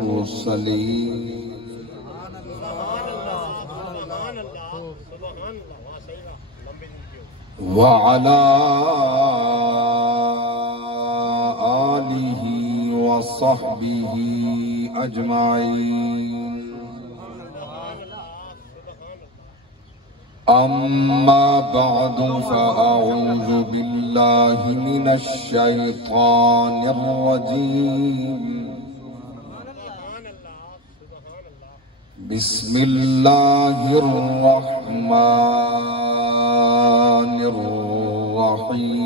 والمرسلين وعلى آله وصحبه أجمعين. أما بعد فأعوذ بالله من الشيطان الرجيم. بسم الله الرحمن الرحيم.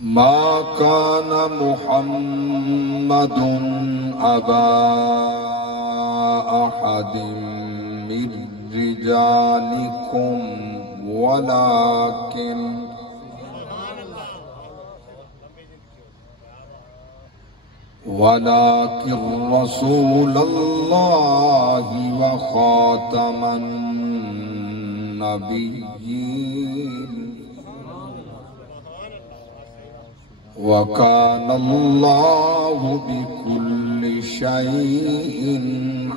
ما كان محمد أبا أحد من رجالكم ولكن رسول الله وخاتم النبيين وكان الله بكل شيء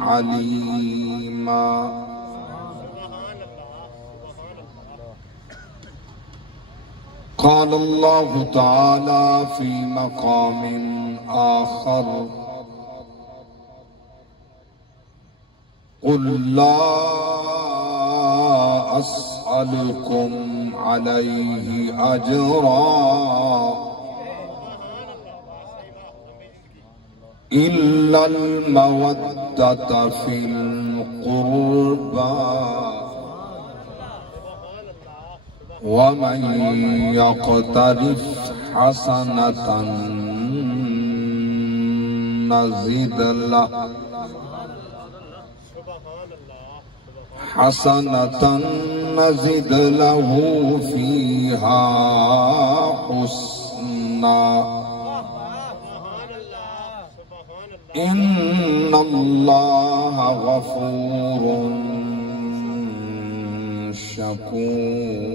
عليما. قال الله تعالى في مقام آخر: قل لا أسألكم عليه أجرا إلا المودة في القربى ومن يقترف حسنة نزد له فيها حسنا إن الله غفور شكور.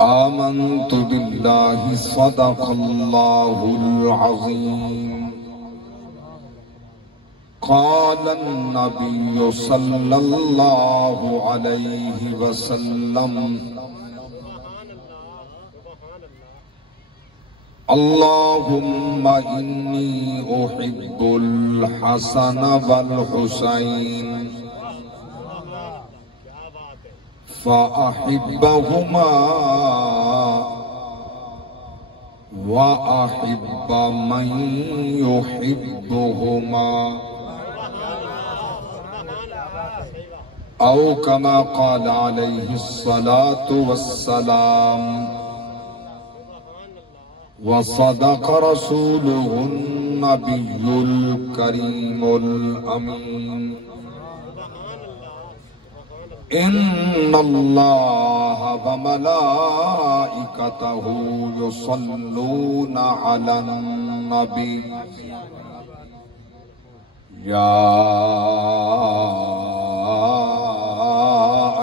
آمنت بالله صدق الله العظيم. قال النبي صلى الله عليه وسلم: اللهم إني أحب الحسن والحسين فأحبهما وأحب من يحبهما أو كما قال عليه الصلاة والسلام. وصدق رسوله النبي الكريم الأمين. إن الله وملائكته يصلون على النبي يا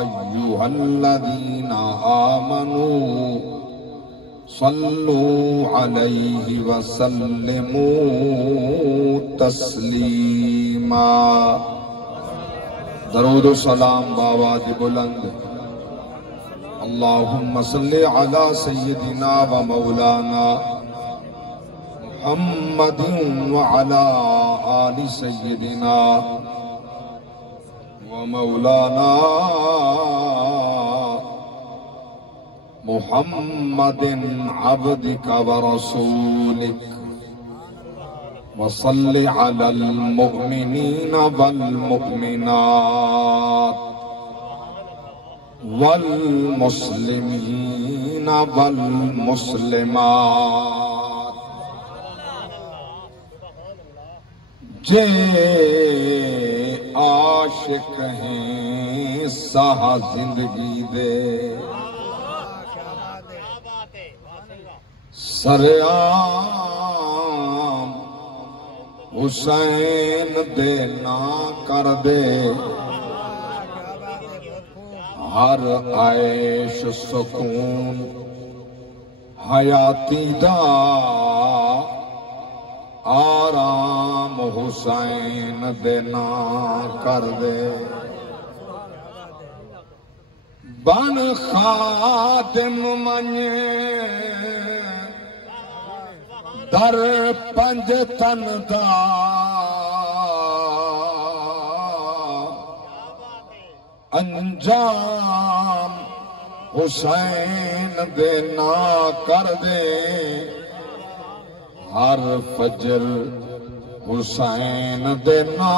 أيها الذين آمنوا صلوا عليه وسلموا تسلیما. درود و سلام بآواز بلند. اللہم صلی علی سیدنا و مولانا محمد وعلا آل سیدنا و مولانا محمد عبدك ورسولك وصل على المؤمنين والمؤمنات والمسلمين والمسلمات جے عاشق ہیں سہا زندگی دے سر عام حسین دے نا کر دے ہر عیش سکون حیاتی دا آرام حسین دے نا کر دے بن خادم منے در پنج تن دا انجام حسین دے نا کر دے ہر فجر حسین دے نا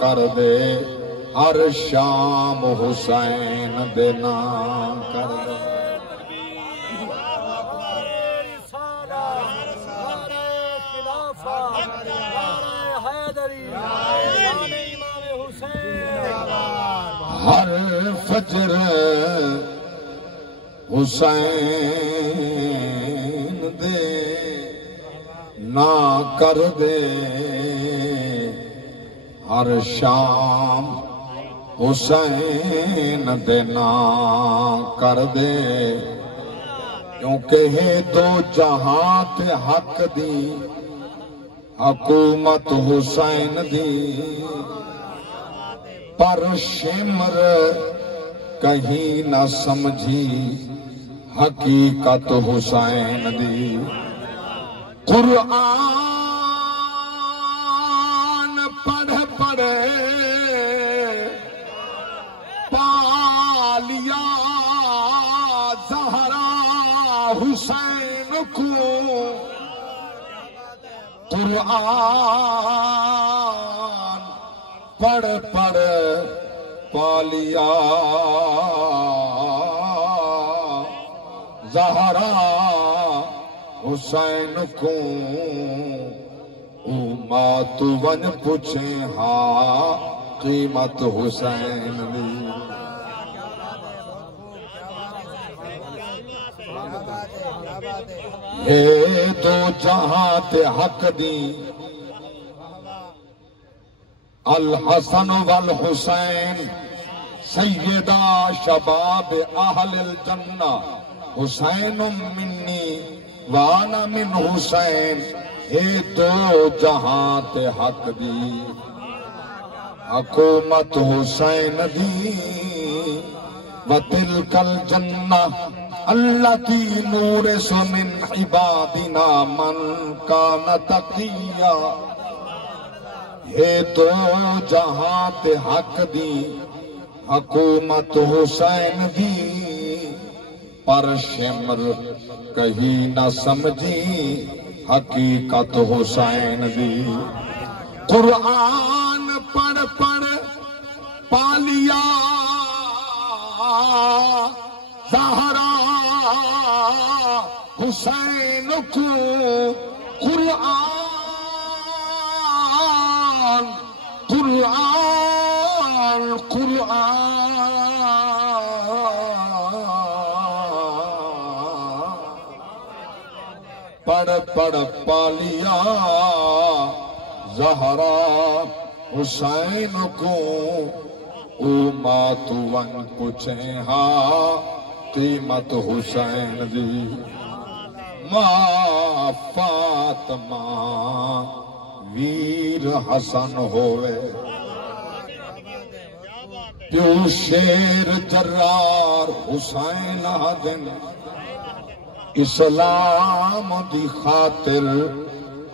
کر دے ہر شام حسین دے نا کر دے ہر فجر حسین دے نا کر دے ہر شام حسین دے نا کر دے کیونکہ ہے دو جہاں تے حق دی حکومت حسین دی پر شمر کہیں نہ سمجھی حقیقت حسین دی قرآن پڑھ پڑھے پالیا زہرا حسین کو قرآن پڑھ پڑھ پالیا زہرا حسین کو مات ون پوچھیں ہاں قیمت حسین دی ہے دو جہاں تے حق دی الحسن والحسین سیدہ شباب اہل الجنہ حسین منی وانا من حسین ہے دو جہاں تے حق دی حکومت حسین دی وتلک الجنہ التی نورث من عبادنا من کان تقیا ہے دو جہاں تے حق دی حکومت حسین دی پر شمر کہیں نہ سمجھی حقیقت حسین دی قرآن پڑھ پڑھ پالیا زہرا حسین کو قرآن قرآن پڑھ پڑھ پالیا زہرا حسین کو او مات ون پوچھیں ہاں قیمت حسین دی ماں فاطمہ ویر حسن ہوئے پیو شیر جرار حسین آدن اسلام دی خاطر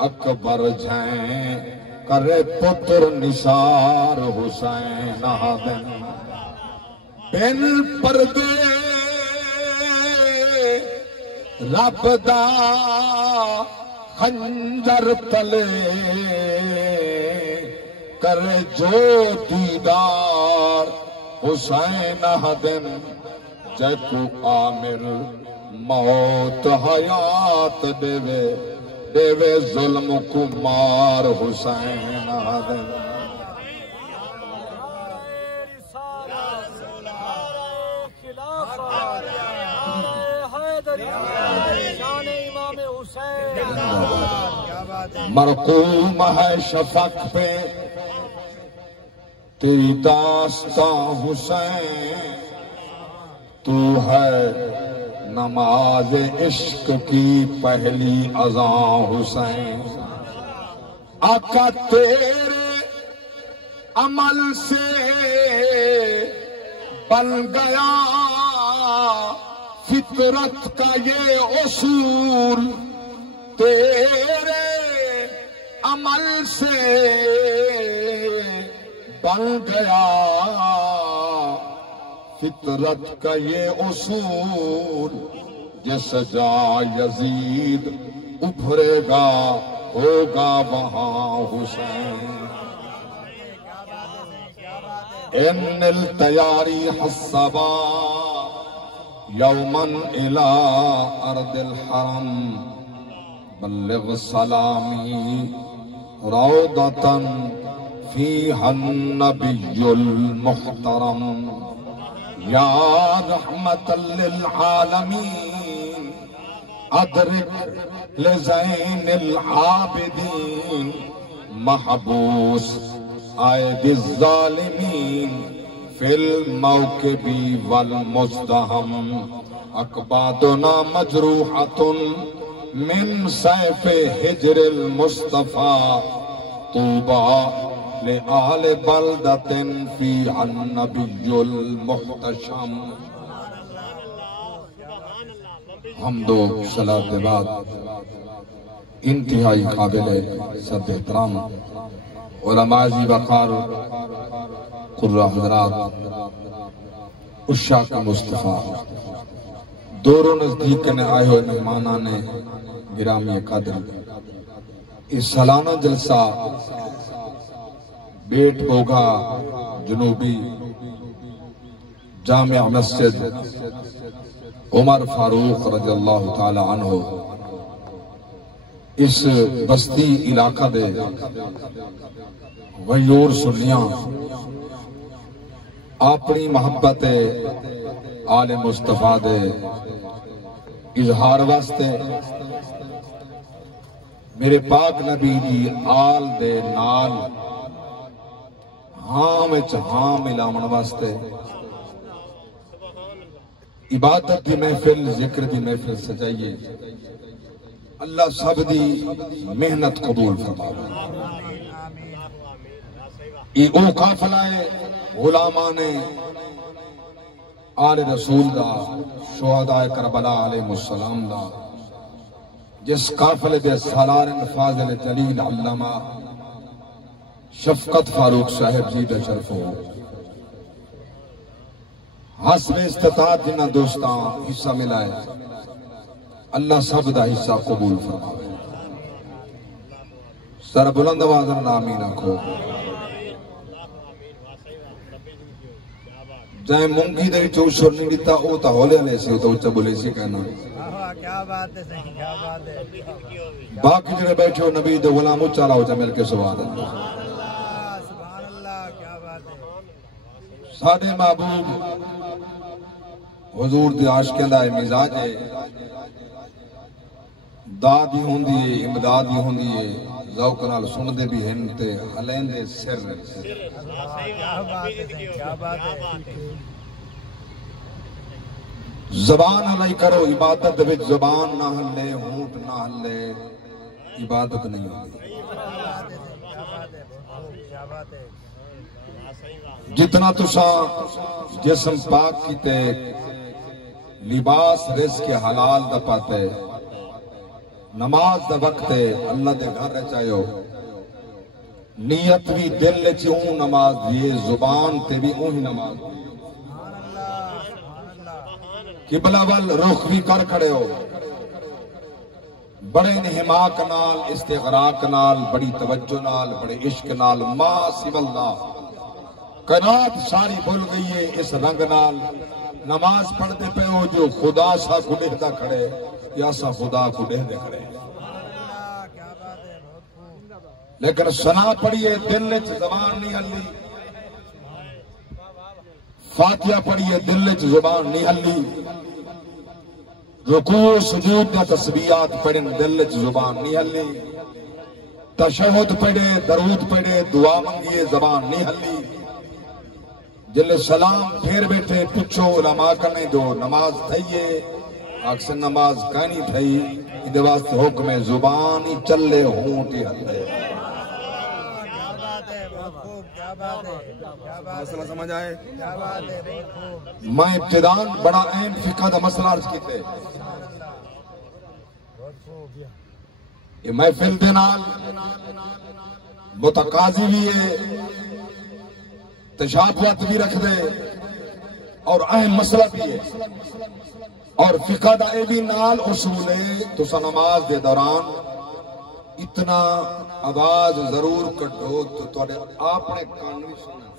اکبر جائیں کرے پتر نثار حسین آدن بن پردے رب دا خنجر تلے کرے جو دیدار حسین آدن جیکو عامر موت حیات دیوے ظلم کو مار حسین آدن شان امام حسین مرقوم ہے شفق پہ تیری داستان حسین، تو ہے نماز عشق کی پہلی اذان حسین۔ آقا تیرے عمل سے بن گیا فطرت کا یہ اصول، تیرے عمل سے بن گیا فطرت کا یہ اصول، جس جا یزید ابھرے گا ہوگا وہاں حسین۔ ان التیاری حسبا یومن الى ارض الحرم، بلغ سلامی روضة فیہا النبی المحترم، یا رحمتا للعالمین ادرک لزین العابدین، محبوس عید الظالمین فی الموکب والمزدحم، اکبادنا مجروحۃ من سیف ہجر المصطفیٰ، طوبی لآل بلدۃ فیہا النبی المحتشم۔ حمد و صلاۃ بعد انتہائی قابل سب احترام علماء عزیز وقار قرہ حضرات، عشاق مصطفیٰ، دور و نزدیک نے آئے ہوئے مہمانان گرامی قدر، اس سالانہ جلسہ بیٹ بوگھا جنوبی جامع مسجد عمر فاروق رضی اللہ تعالی عنہ اس بستی علاقہ دے غیور سنیاں اپنی محبت آل مصطفیٰ دے اظہار واسطے میرے پاک نبی دی آل دے نال ہاں وچ ہاں ملاون واسطے عبادت دی محفل، ذکر دی محفل سجائیے، اللہ سب دی محنت قبول فرمائے۔ یہ او قافلہ ہے غلامان آل رسول دا، شہداء کربلا علیہ السلام دا، جس قافلے دے سالار فاضل جلیل علامہ شفقت فاروق صاحب جی دا شرف ہو، حسب استطاعت جنہ دوستاں حصہ ملائے، اللہ سب دا حصہ قبول فرمائے۔ سر بلند آواز نال آمین آکھو۔ جائیں مونگی دے چو شور نہیں دیتا او تا ہولے لے سے تو اچھا بولے سے کہنا، کیا بات ہے صحیح، کیا بات ہے۔ باقی جڑے بیٹھے ہو نبی دے غلام اچھا لاؤ جا مل کے سبحان اللہ۔ سبحان اللہ، کیا بات ہے۔ سادے محبوب حضور دے عاشقیں دا مزاج ہے، داد ہی ہوندی ہے، امداد ہی ہوندی ہے، ذوق نال سن دے بھی ہیں تے ہلین دے سر کیا بات ہے صحیح، کیا بات ہے۔ زبان علی کرو عبادت وچ، زبان نہ ہلے، ہونٹ نہ ہلے، عبادت نہیں ہوندی۔ جتنا تساں جسم پاک کیتے، لباس رزق حلال دا پاتے، نماز دا وقت اللہ دے گھر چاہیو، نیت بھی دل چون نماز دیئے، زبان تے بھی اونہی نماز دیئے، قبلہ وال رخ بھی کر کھڑے ہو، بڑے انہماک نال، استغراق نال، بڑی توجہ نال، بڑے عشق نال، ما سوا اللہ کائنات ساری بھول گئی ہے اس رنگ نال، نماز پڑھتے پہ ہو جو خدا سا کو ڈہدا کھڑے یا سا خدا کو ڈہدے کھڑے، لیکن سنا پڑھیے دل چ زبان نہیں ہلی، فاتحہ پڑھیے دل چ زبان نہیں ہلی، رکوع سجود یا تسبیحات پڑھن دل چ زبان نہیں ہلی، تشہد پڑھے درود پڑھے دعا منگیے زبان نہیں ہلی جلے سلام پھر بیٹھے پچھو علماء کرنے دو نماز تھئیے اکثر نماز کہنی تھئی ادھے واسطے حکم زبان ہی چلے ہونٹی ہلے مسئلہ سمجھ آئے میں ابتدان بڑا اہم فقہ دا مسئلہ عرض کیتے یہ محفل دے نال متقاضی بھی ہے تشابہات بھی رکھ دے اور اہم مسئلہ بھی ہے اور فقہ دا اے بھی نال اصول ہے تو سا نماز دے دوران اتنا آواز ضرور کٹو تو تھوڑے اپنے کان بھی سنیں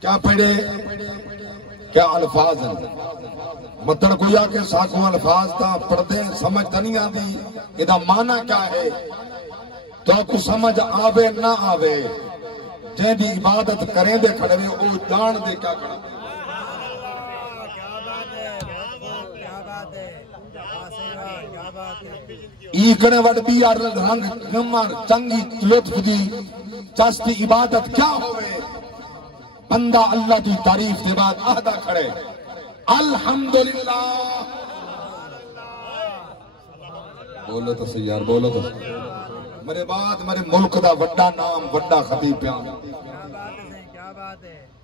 کیا پڑھے کیا الفاظ ہیں مطلب کوئی آکے ساکوں الفاظ تا پڑھتے سمجھ نہیں آتی ادھا معنی کیا ہے تو کو سمجھ آوے نہ آوے جن دی عبادت کریں دے کھڑے ہوئے او جان دے کیا کھڑا ایکڑے وڈ بھی رنگ گمر چنگی لطف دی چستی عبادت کیا ہوئے بندہ اللہ دی تعریف دے بعد آہدہ کھڑے الحمدللہ بولو تو سیار بولو تو میرے بعد میرے ملک دا وڈا نام وڈا خطیب پیان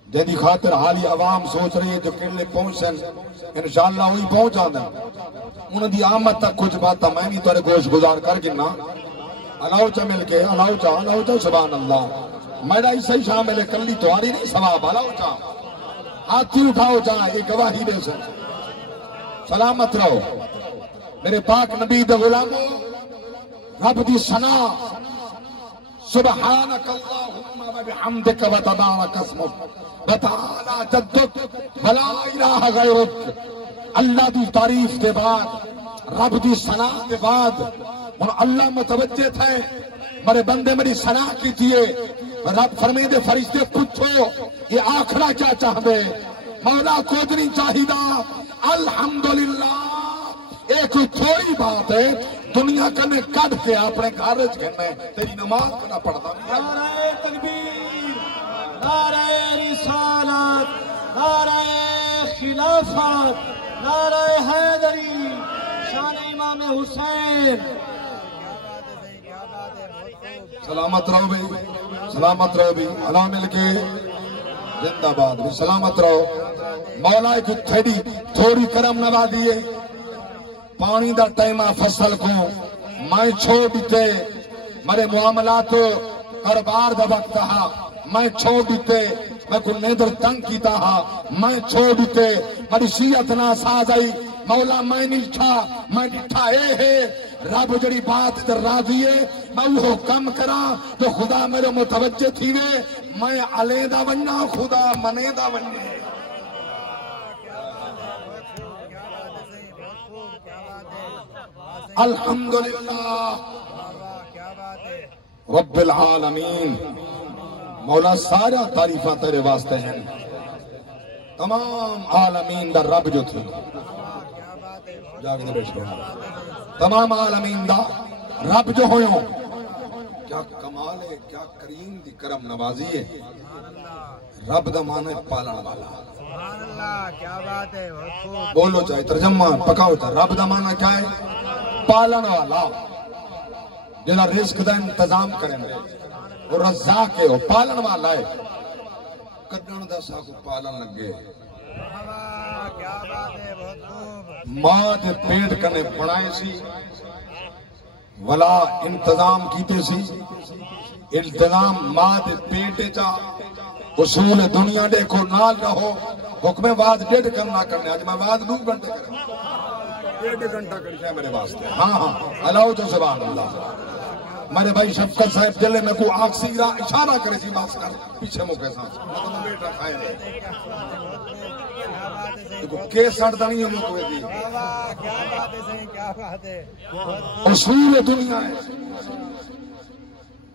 جیدی خاطر حالی عوام سوچ رہی ہے جو کلے پہنچن انشاءاللہ وہی پہنچ آدھا انہوں دی آمد تک کچھ بات میں نہیں تورے گوش گزار کر گنا علاوچہ مل کے علاوچہ سبحان اللہ میرا ہی صحیح شامل ہے کلی تواری نہیں ثواب علاوچہ ہاتھی اٹھاؤ جائیں ایک گواہی دے سن سلامت رہو میرے پاک نبی دے غلاموں رب دی ثنا سبحانک اللہم و بحمدک و تبارک اسمک و تعالی جدک و لا الہ غیرک اللہ دی تعریف دے بعد رب دی ثنا دے بعد اور اللہ متوجہ تھے میرے بندے میری ثنا کیجئے رب فرمائے دے فرشتے پوچھو یہ آخرا کیا چاہتے مولا کچھ نہیں چاہیدا الحمدللہ ایک تھوڑی بات ہے دنیا کنے کڑھ کے اپنے گھرج کرنے تیری نماز کنا پڑھتا نعرہ تکبیر نعرہ رسالت نعرہ خلافت نعرہ حیدری شان امام حسین سلامت رہو بھی سلامت رہو بھی اللہ مل کے زندہ باد بھی سلامت رہو مولا کو تھوڑی کرم نوا دیئے پانی دا ٹائمہ فصل کو میں چھوڑ دیتے میرے معاملات کاروبار دا وقت ہا میں چھوڑ دیتے میں کو نیدر تنگ کیتا ہا میں چھوڑ دیتے میری شیعت نہ ساز آئی مولا میں نٹھا اے ہے رب جڑی بات در راضی ہے میں وہ کم کرا تو خدا میرے متوجہ تھی وے میں علیدہ وننا خدا منیدہ وننے الحمدللہ رب العالمین مولا سارا تعریفہ تیرے واسطے ہیں تمام عالمین دا رب جو تھی تمام عالمین دا رب جو ہوئے کیا کمال ہے کیا کریم دی کرم نوازی ہے رب دا معنی پالن والا کیا بات ہے بولو چاہے ترجمہ پکاؤ چاہے رب دا معنی کیا ہے پالن والا جنہا رزق دا انتظام کریں گے وہ رزاق ہے وہ پالن والا ہے کدن دا سا کو پالن لگے ماں دے پیٹ کنے پڑھائے سی ولا انتظام کیتے سی انتظام ماں دے پیٹے چا اصول دنیا دیکھو نال رہو حکم واز 1.5 کرنا کرنے آج میں واز 2 گھنٹے کرنے 1.5 گھنٹہ کرنے میرے واسطے ہاں اللہ جو سبحان اللہ میرے بھائی شفقت صاحب جلے میں کو آنکھ سیرا اشارہ کرے سی باس کر پیچھے موقع سانس مطلب بیٹا کھائے رہے دیکھو کیس سڑتا نہیں ہے موقع دی اصول دنیا ہے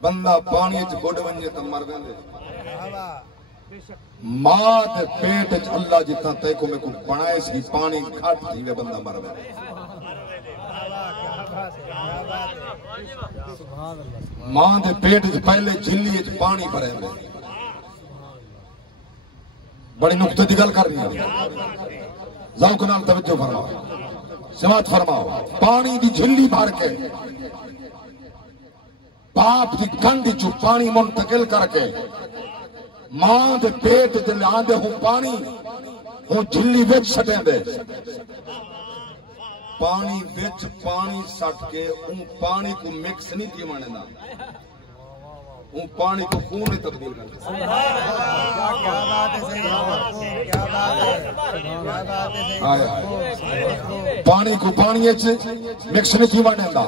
بندہ پانی چ گڈ ونجے تے مر ویندے ماں دے پیٹ چ اللہ جتنا تے کو میں کو بنائے سی پانی گھٹ تھی وے بندہ مر ویندے ماں دے پیٹ وچ پہلے جھلی وچ پانی بھرے ہوئے بڑی نقطے دی گل کرنی ہے ذوق نال توجہ فرماؤ سماعت فرماؤ پانی دی جھلی بھر کے باپ دی گندی چو پانی منتقل کر کے ماں دے پیٹ دے لیاندے ہوں پانی ہوں جھلی وچ سٹیں دے پانی وچ پانی سٹ کے ان پانی کو مکس نہیں کی مانے دا ان پانی کو خون میں تبدیل کر دے پانی کو پانی مکس نہیں کی مانے دا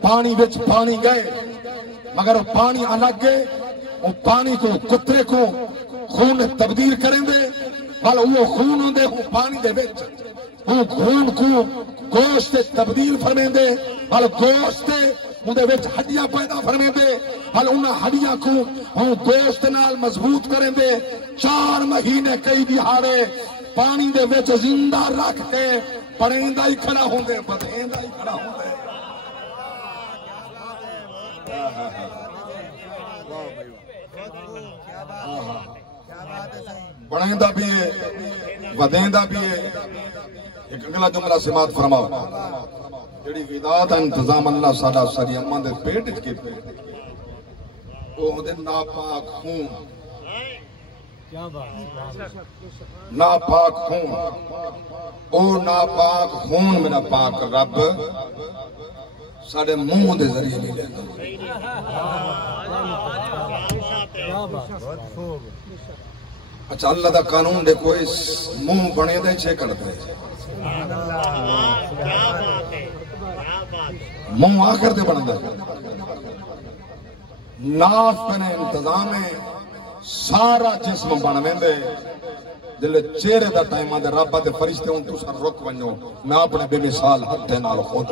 پانی وچ پانی گئے مگر پانی الگ گئے وہ پانی کو کترے کو خون تبدیل کریں دے والا وہ خون ہوں دے وہ پانی دے وچ وہ خون کو گوشت تبدیل فرمیں دے والا گوشت ان دے وچ ہڈیاں پیدا فرمیں دے والا انہاں ہڈیاں کو ہوں گوشت نال مضبوط کریں دے 4 مہینے کئی دہاڑے پانی دے وچ زندہ رکھ کے پڑھیندا ہی کھڑا ہوں دے بدھیندا ہی کھڑا ہوں دے بڑھیندا بھی ہے ودیندا بھی ہے ایک اگلا جملہ سماعت فرماؤ جڑی غذا دا انتظام اللہ ساڈا ساری اماں دے پیٹ وچ کیتے او دے ناپاک خون ناپاک خون او ناپاک خون میرا پاک رب ساڈے منہ دے ذریعے نہیں لیتا اچھا اللہ دا قانون دیکھو اس منہ بنے دے چھے کرتے منہ آخر دے بنے دے ناف پنے انتظام ہے سارا جسم بنویں دے دل چہرے دا ٹائم آدھے رب دے فرشتے ہوں تو سر رک ونجو میں اپنے بے مثال ہتھے نال خود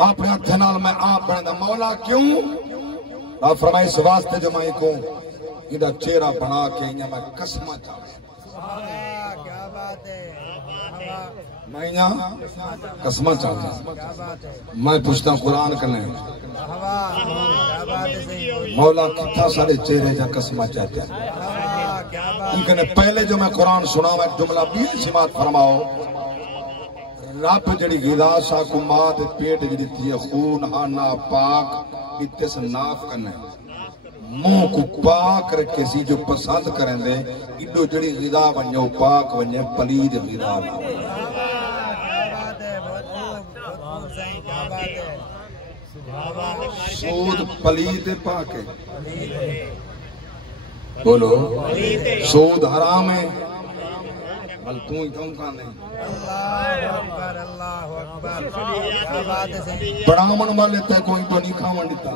اپنے ہتھے نال میں آپ بنے دا مولا کیوں آپ فرمائے اس واسطے جو میں کو ادھا چہرہ بنا کے انہیں میں قسمہ چاہے میں انہیں قسمہ چاہے میں پوچھتا ہوں قرآن کرنے مولا کتھا سارے چہرے جا قسمہ چاہتے ہیں کیونکہ پہلے جو میں قرآن سنا میں جملہ بھی سماعت فرماؤ رب جڑی غذا سا کو ماں دے پیٹ بھی دیتی ہے خون ہانا پاک اتنے سے ناف کرنے منہ کو پاک رکھے سی جو پسند کریں دے ایڈو جڑی غذا ونجو پاک ونجے پلید غذا نہ سود پلید پاک ہے بولو سود حرام ہے بل تو ہی کم کا نہیں پڑھامن والے تے کوئی تو نہیں کھاون دیتا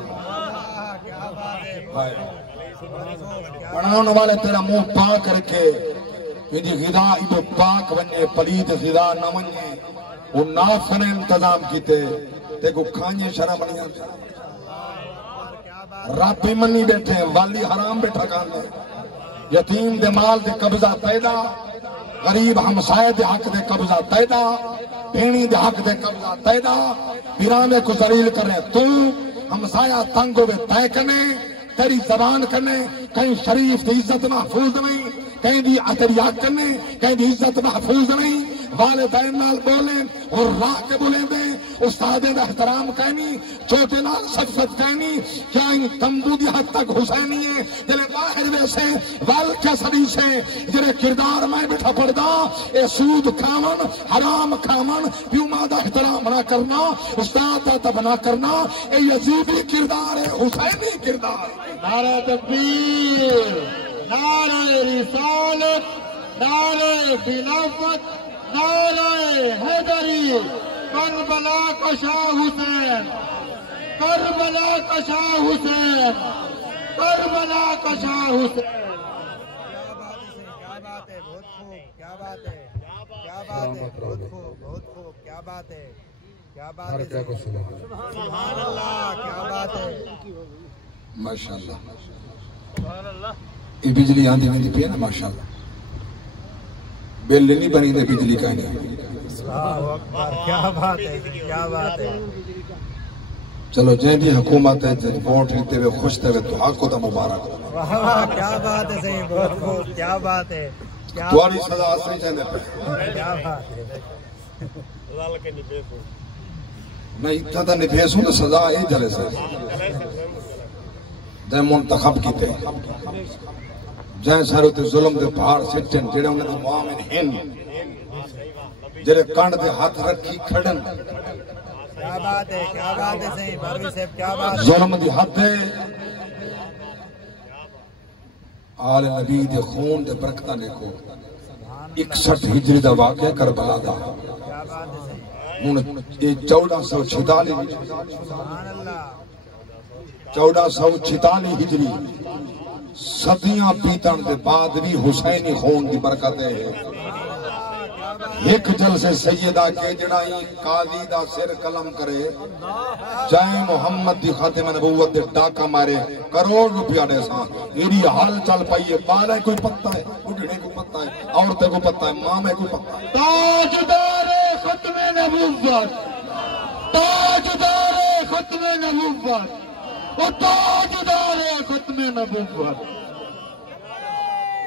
پڑھاؤن والے تیرا منہ پاک رکھے کہ غذا ایڈو پاک ونجے پلید غذا نہ ونجے وہ نافن انتظام کیتے تے کو کھانے شرم نہیں آتے رب بھی منی بیٹھے والی حرام بیٹھا کھانے یتیم دے مال دے قبضہ پیدا غریب ہمسائے دے حق دے قبضہ پیدا بھینی دے حق دے قبضہ پیدا پیرانے کو ذلیل کرے تو ہمسایہ تنگو بے تے کنے تیری زبان کنے کہیں شریف دی عزت محفوظ نہیں کہیں دی تیری حق کنے کہیں دی عزت محفوظ نہیں والدین نال بولیں اور راہ کے بولیں دیں استادیں دا احترام کہنی چھوٹے نال شفقت کہنی کیا ان تمبو دی حد تک حسینی ہے جلے باہر ویسے وال کے سڑی سے جلے کردار میں بٹھا پڑدا اے سود کھامن حرام کھامن پیوما دا احترام نہ کرنا استاد دا تب نہ کرنا اے یزیدی کردار ہے حسینی کردار نعرہ تکبیر نعرہ رسالت نعرہ خلافت نعرہ حیدری کربلا کا شاہ حسین کربلا کا شاہ حسین کربلا کا شاہ حسین کیا بات ہے بہت خوب کیا بات ہے کیا بات ہے بہت خوب کیا بات ہے کیا بات ہے سبحان اللہ کیا بات ہے ماشاءاللہ یہ بجلی آندھی میں دی پی ہے نا ماشاءاللہ بل نہیں بنی دے بجلی کا نہیں. اللہ اکبر کیا بات ہے کیا بات ہے. چلو جن دی حکومت ہے ووٹ لیتے ہوئے خوش تے تو حق کو تو مبارک. واہ کیا بات ہے صحیح بہت خوب کیا بات ہے. تمہاری سزا سے چاہنے پہ کیا بات ہے. نہیں اتنا تھا نبھیسوں تو سزا ہی جلے سے جائے منتخب کیتے جائے سارے تے ظلم دے پہاڑ سٹن جڑے انہیں دے معامن ہن جڑے کانڈ دے ہاتھ رکھی کھڑن. کیا بات ہے صحیح بروی صاحب کیا بات ہے. ظلم دی حد ہے آل نبی دے خون دے برکتہ دیکھو 61 ہجری دا واقعہ کربلا دا کیا بات ہے صحیح. ہن یہ 1446 سبحان اللہ 1446 ہجری صدیاں پیتن دے بعد بھی حسینی خون دی برکت ہے. ایک جلسے سیدہ کے جڑائی قاضی دا سر قلم کرے جائے محمد دی خاتم نبوت دے ڈاکہ مارے کروڑ روپیہ دے ساں میری حال چل پائیے. بالے کوئی پتہ ہے اٹھنے کو پتہ ہے عورتیں کو پتہ ہے مامے کو پتہ ہے. تاجدار ختم نبوت تاجدار ختم نبوت او تاجدار ختم نبوت.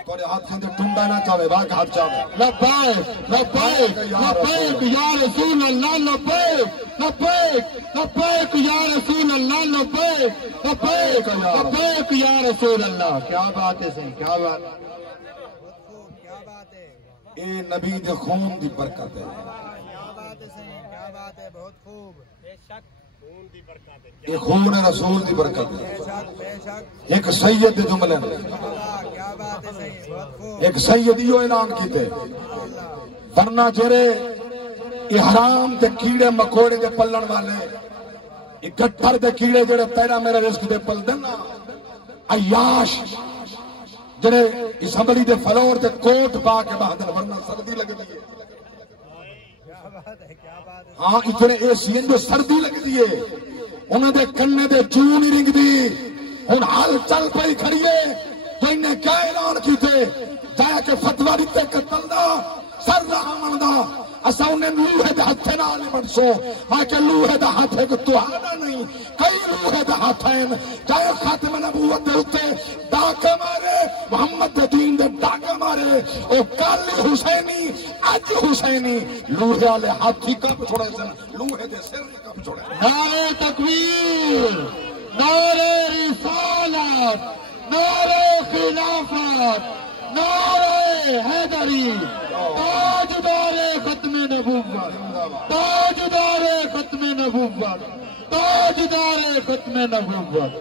تھوڑے ہاتھ سے ٹھنڈا نہ چاہے باقی ہاتھ چاہے. لبیک لبیک لبیک یا رسول اللہ لبیک لبیک لبیک یا رسول اللہ لبیک لبیک لبیک یا رسول اللہ. کیا بات ہے صحیح کیا بات ہے. کیا بات ہے اے نبی دے خون دی برکت ہے. کیا بات ہے صحیح کیا بات ہے بہت خوب. بے شک خون دی برکت ہے. یہ خون رسول دی برکت ہے. بے شک بے شک. ایک سید دے جملے میں کیا بات ہے صحیح بہت خوب. ایک سید یہ اعلان کیتے ورنہ جرے احرام دے کیڑے مکوڑے دے پلن والے اکٹھر دے کیڑے جڑے تیرا میرا رزق دے پل دینا عیاش جڑے اسمبلی دے فلور دے کوٹ پا کے بہادر ورنہ سردی لگ دیئے. کیا بات ہے کیا بات ہے. ہاں اتنے اے سی جو سردی لگ دیئے انہیں دے کنے دے چون ہی رنگ دی ان حال چل پئی کھڑیے تو انہیں کیا اعلان کیتے جایا کہ فتوہ دیتے قتل دا سر رہا من دا اسا انہیں لوہے دے ہتھے نہ آلے بڑھسو آکے لوہے دے ہتھے کو تو آنا نہیں کئی لوہے دے ہتھیں جایا خاتم نبوت دے ہوتے ڈاکہ مارے محمد دے دین دے ڈاکہ مارے او کالی حسینی اج حسینی لوہے آلے ہاتھی کب چھوڑے سن لوہے دے سر کب چھوڑے. نعرہ تکبیر نعرہ رسالت نعرہ خلافت نعرہ حیدری تاجدار ختم نبوت تاجدار ختم نبوت تاجدار ختم نبوت.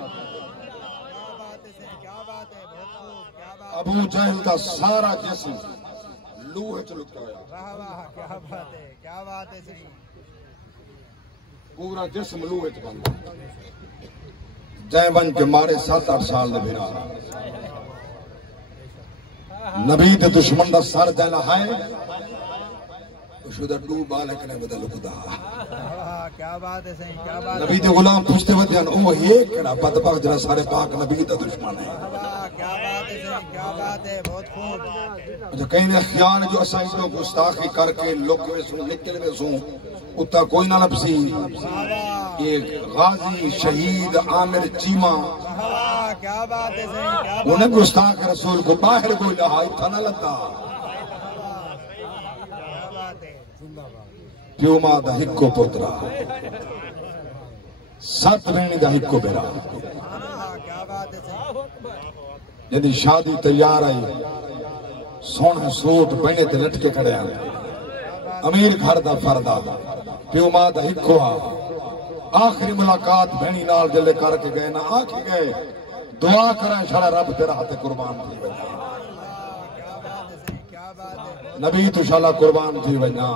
کیا بات ہے بہت خوب. کیا بات ابو جہل دا سارا جسم لوہے چ لٹکا ہویا. واہ واہ کیا بات ہے کیا بات ہے صحیح. پورا جسم لوہے چ بن جائے بن کے مارے 7-8 سال دے بھیرا نبی دے دشمن دا سر جیلا ہے شدہ ڈو بالک نے بدل کدا. کیا بات ہے صحیح کیا بات ہے. نبی دے غلام پوچھتے ہوئے دیان او یہ کڑا بدبخت جڑا سارے پاک نبی دا دشمن ہے. کیا بات ہے صحیح کیا بات ہے بہت خوب. جو کہیں نے خیال جو اسائی تو گستاخی کر کے لکوے سوں نکلوے سوں اتا کوئی نہ لپسی. یہ غازی شہید عامر چیمہ کیا بات ہے صحیح کیا بات. انہیں گستاخ رسول کو باہر کوئی لہائی تھا نہ لگتا. پیو ماں دا ہکو پوترا 7 بہنی دا ہکو بیرا. کیا بات ہے صحیح. جدی شادی تیار آئی سونے سوٹ بہنے تے لٹکے کھڑے آئے امیر گھر دا فردہ پیو ماں دا ہکو آ. آخری ملاقات بہنی نال جلے کر کے گئے نہ آکھی گئے دعا کریں شڑا رب تیرا ہاتھ قربان تھی وجہ. نبی تو شالا قربان تھی وجہ.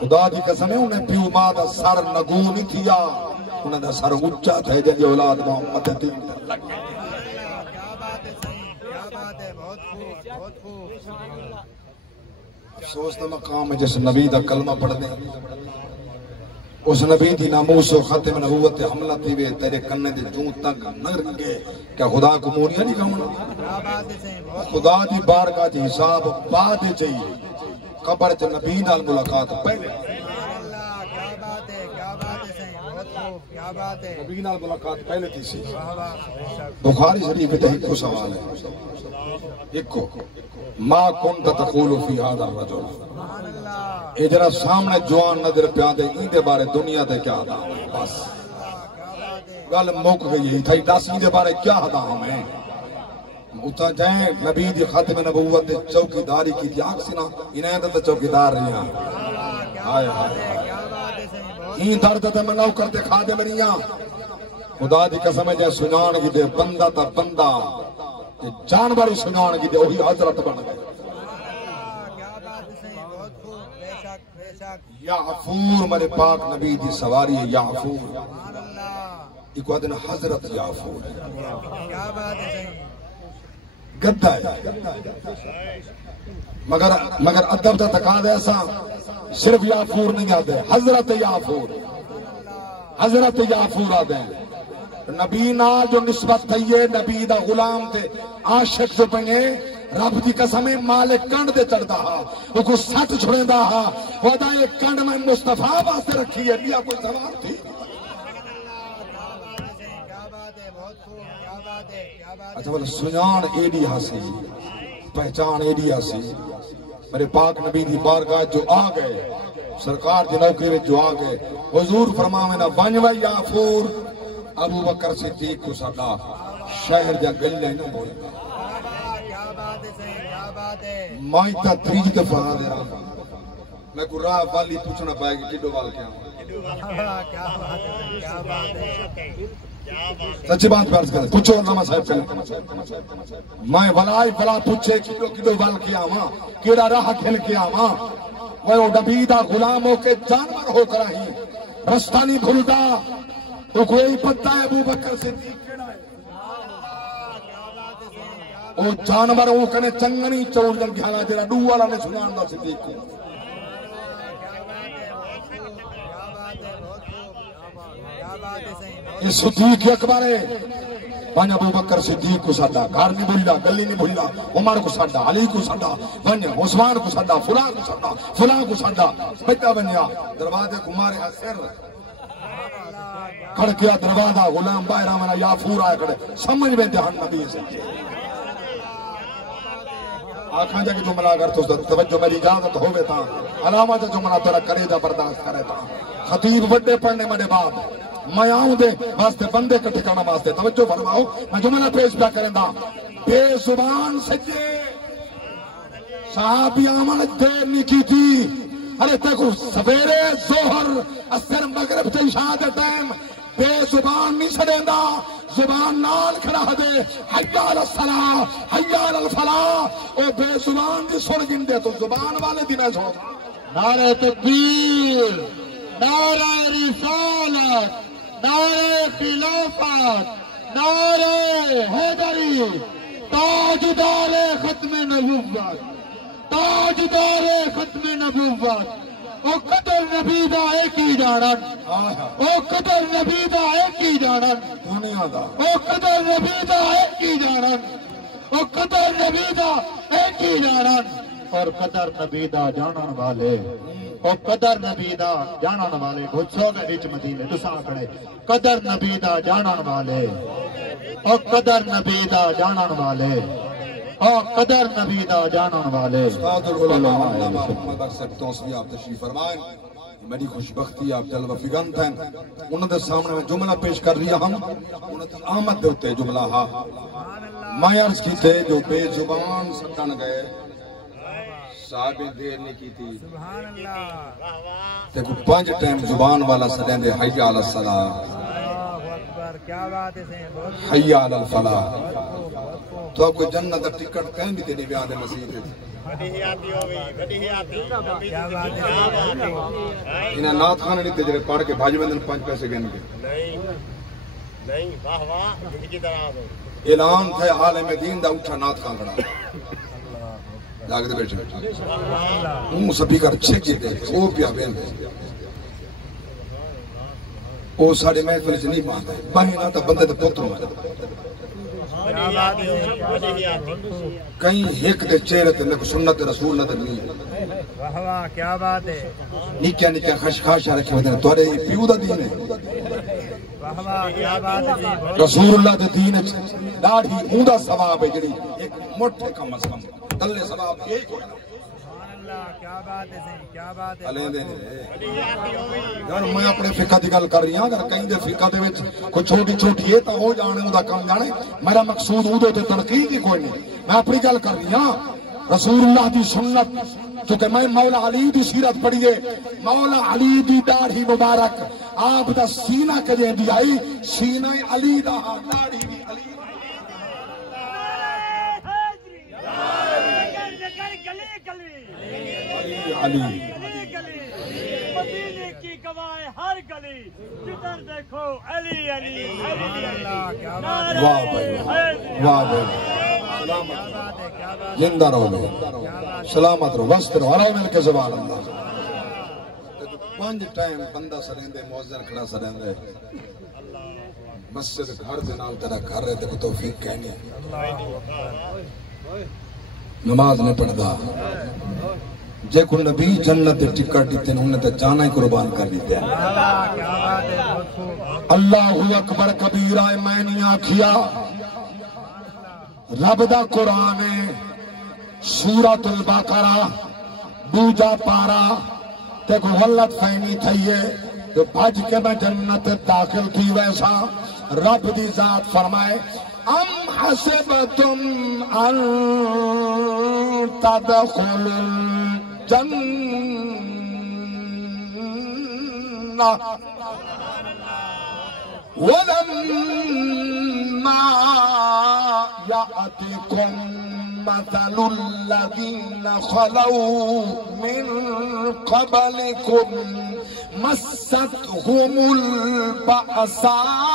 خدا دی قسم ہے انہیں پیو ماں دا سر نگو نہیں تھیا انہیں دا سر اچھا تھے جن اولاد محمد دین در لگ گئے. کیا بات ہے صحیح کیا بات ہے بہت خوب بہت خوب. افسوس دا مقام ہے جس نبی دا کلمہ پڑھ دیں اس نبی دی ناموس و ختم نبوت حملہ تھی وے تیرے کنے دے جون تک نہ رنگے کیا خدا کو مونیا نہیں کہونا. خدا دی بارگاہ دی حساب بعد چاہیے قبر چ نبی نال ملاقات پہلے اللہ کیا بات ہے صحیح بہت خوب کیا بات ہے نبی نال ملاقات پہلے تھی سی واہ واہ بے شک بخاری شریف میں ایک کو سوال ہے ایک کو ما کنت تقول فی هذا الرجل سبحان اللہ اے جرا سامنے جوان نظر پیا دے این دے بارے دنیا دے کیا دا بس کیا بات ہے گل مک گئی تھئی دس این دے بارے کیا دا ہمیں اتنا جائیں نبی دی ختم نبوت دے چوکیداری کی تھی آگ سنا انہیں تے چوکیدار رہے ہیں آئے آئے کیا بات ہے صحیح بہت این درد تے منو کرتے کھا دے مریاں خدا دی قسم ہے جے سنان کی دے بندہ تا بندہ جانور سنان کی دے وہی حضرت بن گئے کیا بات ہے صحیح بہت خوب بے شک یا غفور میرے پاک نبی دی سواری ہے یا غفور سبحان اللہ ایک دن حضرت یا غفور کیا بات ہے صحیح گدہ ہے مگر ادب دا تقاضا ایسا صرف یا غفور نہیں آتے حضرت یا غفور حضرت یا غفور آتے ہیں نبی نال جو نسبت تھی ہے نبی دا غلام تے عاشق جو پہنے رب دی قسمیں مالک کنڈ دے چڑھتا ہا وہ کو سٹ چھڑیں دا ہا ودا یہ کنڈ میں مصطفیٰ واسطے رکھی ہے بیا کوئی سوال تھی کیا بات ہے بہت خوب کیا بات ہے کیا بات اچھا بولے سنان ایڈی ہاسی پہچان ایڈی ہاسی میرے پاک نبی دی بارگاہ جو آ گئے سرکار دی نوکری میں جو آ گئے حضور فرماوے نا ونجوے یا غفور ابو بکر صدیق کو ساڈا شہر دے گلے نہ بولدا کیا بات ہے صحیح کیا بات ہے میں تا تیج دفعہ دے رہا میں کو راہ والی پوچھنا پائے گی کڈو وال کیا کیا بات ہے کیا بات ہے سچی بات عرض کرے پوچھو علامہ صاحب چلے میں ولائی بلا پوچھے کڈو وال کیا آواں کیڑا راہ کھل کے آواں وہ نبی دا غلام ہو کے جانور ہو کر ہی رستہ نہیں بھولدا تو کوئی پتہ ہے ابو بکر صدیق کیڑا ہے او جانور او کنے چنگنی چور جن گھالا جڑا ڈو والا نے سنان دا صدیق کو یہ صدیق اکبر ہے پانچ ابو بکر صدیق کو ساڈا گھر نہیں بھولا گلی نہیں بھولا عمر کو ساڈا علی کو ساڈا پانچ عثمان کو ساڈا فلاں کو ساڈا فلاں کو ساڈا بیٹا بنیا دروازے کو مارے سر کھڑ کیا دروازہ غلام باہر آمنا یا فور آیا کھڑے سمجھ میں دہن نبی سے آنکھاں جا کے جملہ اگر تو توجہ میری اجازت ہوئے تھا علامہ جا جملہ تیرا کرے دا برداشت کرے تھا خطیب وڈے پڑھنے مڈے بعد میں آؤں دے واسطے بندے کٹھے کرنا واسطے توجہ فرماؤ میں جملہ پیش پیا کریں دا بے زبان سجے صحابی آمن دیر نہیں کی تھی ارے تکو سویرے ظہر اثر مغرب تے عشاء دے ٹائم بے زبان نہیں چھڑیندا زبان نال کھڑا دے حی علی الصلاۃ حی علی الفلاح او بے زبان دی سن گندے تو زبان والے دی میں سن نعرہ تکبیر نعرہ رسالت نعرہ خلافت نعرہ حیدری تاجدار ختم نبوت تاجدار ختم نبوت او قدر نبی دا ایک ہی جانن او قدر نبی دا ایک ہی جانن دنیا دا او قدر نبی دا ایک ہی جانن او قدر نبی دا ایک ہی جانن اور قدر نبی دا جانن والے او قدر نبی دا جانن والے گھسو گے وچ مدینے تساں کھڑے قدر نبی دا جانن والے او قدر نبی دا جانن والے او قدر نبی دا جانن والے استاد العلماء علامہ محمد اکثر توسوی آپ تشریف فرمائیں میری خوشبختی آپ جلوہ فگنت ہیں انہوں نے سامنے میں جملہ پیش کر رہی ہم انہوں نے آمد دیتے جملہ ہاں میں عرض کی تھے جو بے زبان سٹن گئے صاحب دیر نہیں کی تھی سبحان اللہ دیکھو پانچ ٹائم زبان والا سدیں دے حی علی الصلاۃ اللہ اکبر کیا بات ہے صحیح بہت حی علی الفلاح تو آپ کو جنت ٹکٹ کہیں بھی تینے بیادے مسیح تھے کیا بات ہے انہیں نات خانے نہیں تجرے پاڑ کے بھاج بندن 5 پیسے گن کے نہیں واہ واہ زندگی دراز ہو اعلان تھے عالم دین دا اٹھا نات خان کھڑا جاگتے بیٹھے ہوں سبھی کر چھک جیتے او پیا بین او ساڑے محفل سے نہیں باندھا ہے بہینا تا بندے تا پتر ہوئے کہیں ایک دے چہرے تے میں کو سنت رسول نظر نہیں ہے واہ واہ کیا بات ہے نکیا نکیا خشخاشا رکھے ہوتے ہیں توڑے پیو دا دین ہے واہ واہ کیا بات ہے جی رسول اللہ دے دین ڈاڑھی اوندا ثواب ہے جڑی ایک موٹے کم از کم تلے ثواب ایک ہونا سبحان اللہ کیا بات ہے جی کیا بات ہے علیہ دے یار میں اپنے فقہ دی گل کر رہی ہوں اگر کہیں دے فقہ دے وچ کوئی چھوٹی چھوٹی ہے تو ہو جانے اوندا کم جانے میرا مقصود اودے تے تنقید ہی کوئی نہیں میں اپنی گل کر رہی ہوں رسول اللہ دی سنت چونکہ میں مولا علی دی سیرت پڑھیے مولا علی دی داڑھی مبارک آپ دا سینہ کجے دی آئی سینہ علی دا داڑھی بھی علی علی مدینے کی گواہ ہر گلی جدھر دیکھو علی علی واہ بھائی واہ بھائی زندہ رہو لے سلامت رہو وسط رہو ہراؤ مل کے زبان اللہ پانچ ٹائم بندہ سرندے موزن کھڑا سرندے مسجد گھر دنال تیرا گھر رہے تھے توفیق کہنی نماز نے پڑھ دا جے کو نبی جنت ٹکٹ دیتے ہیں انہیں تو جانا ہی قربان کر دیتے ہیں اللہ اکبر کبیرہ میں نہیں آکھیا رب دا قرآن سورۃ البقرہ دوجا پارا تے کو غلط فہمی تھئیے تو بھج کے میں جنت داخل کی ویسا رب دی ذات فرمائے ام حسبتم ان تدخلوا الجنة ولما يأتكم مثل الذين خلوا من قبلكم مستهم البأساء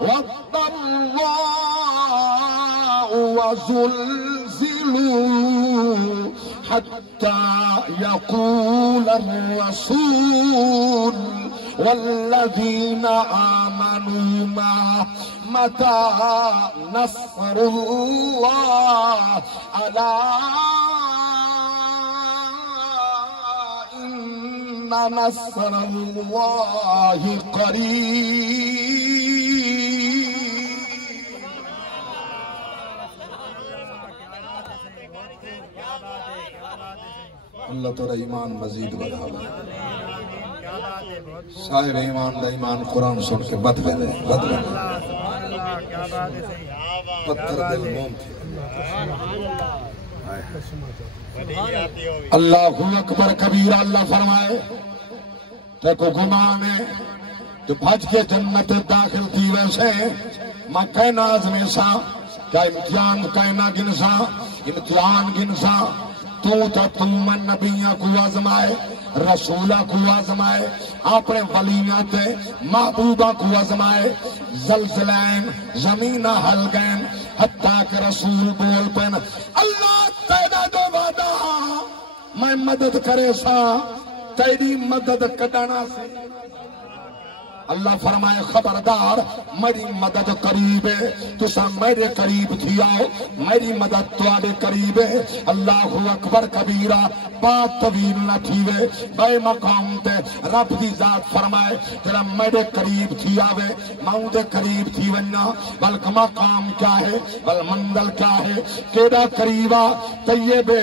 والضراء وزلزلوا حتى يقول الرسول والذين آمنوا معه متى نصر الله ألا إن نصر الله قريب اللہ تعالی ایمان مزید بڑھاوے صاحب ایمان دا ایمان قرآن سن کے بد گئے پتھر دل موم تھے اللہ اکبر کبیرہ اللہ فرمائے تے کو گمان ہے جو بھج کے جنت داخل تھی ویسے میں کہنا آزمیں سا کیا امتحان کہنا گنسا امتحان گنسا تو من نبیاں کو آزمائے رسولہ کو آزمائے اپنے ولیاں تے محبوبہ کو آزمائے زلزلین زمینہ حل گئن حتیٰ کہ رسول بول پین اللہ تیرا دو وعدہ میں مدد کرے سا تیری مدد کٹانا سے اللہ فرمائے خبردار میری مدد قریب ہے تسا میرے قریب تھی آؤ میری مدد تواڈے قریب ہے اللہ اکبر کبیرہ بات طویل نہ تھیوے بے مقام تے رب دی ذات فرمائے تیرا میرے قریب تھی آوے ماؤں دے قریب تھی وننا بلکہ مقام کیا ہے بل منزل کیا ہے کیڑا قریبا طیبے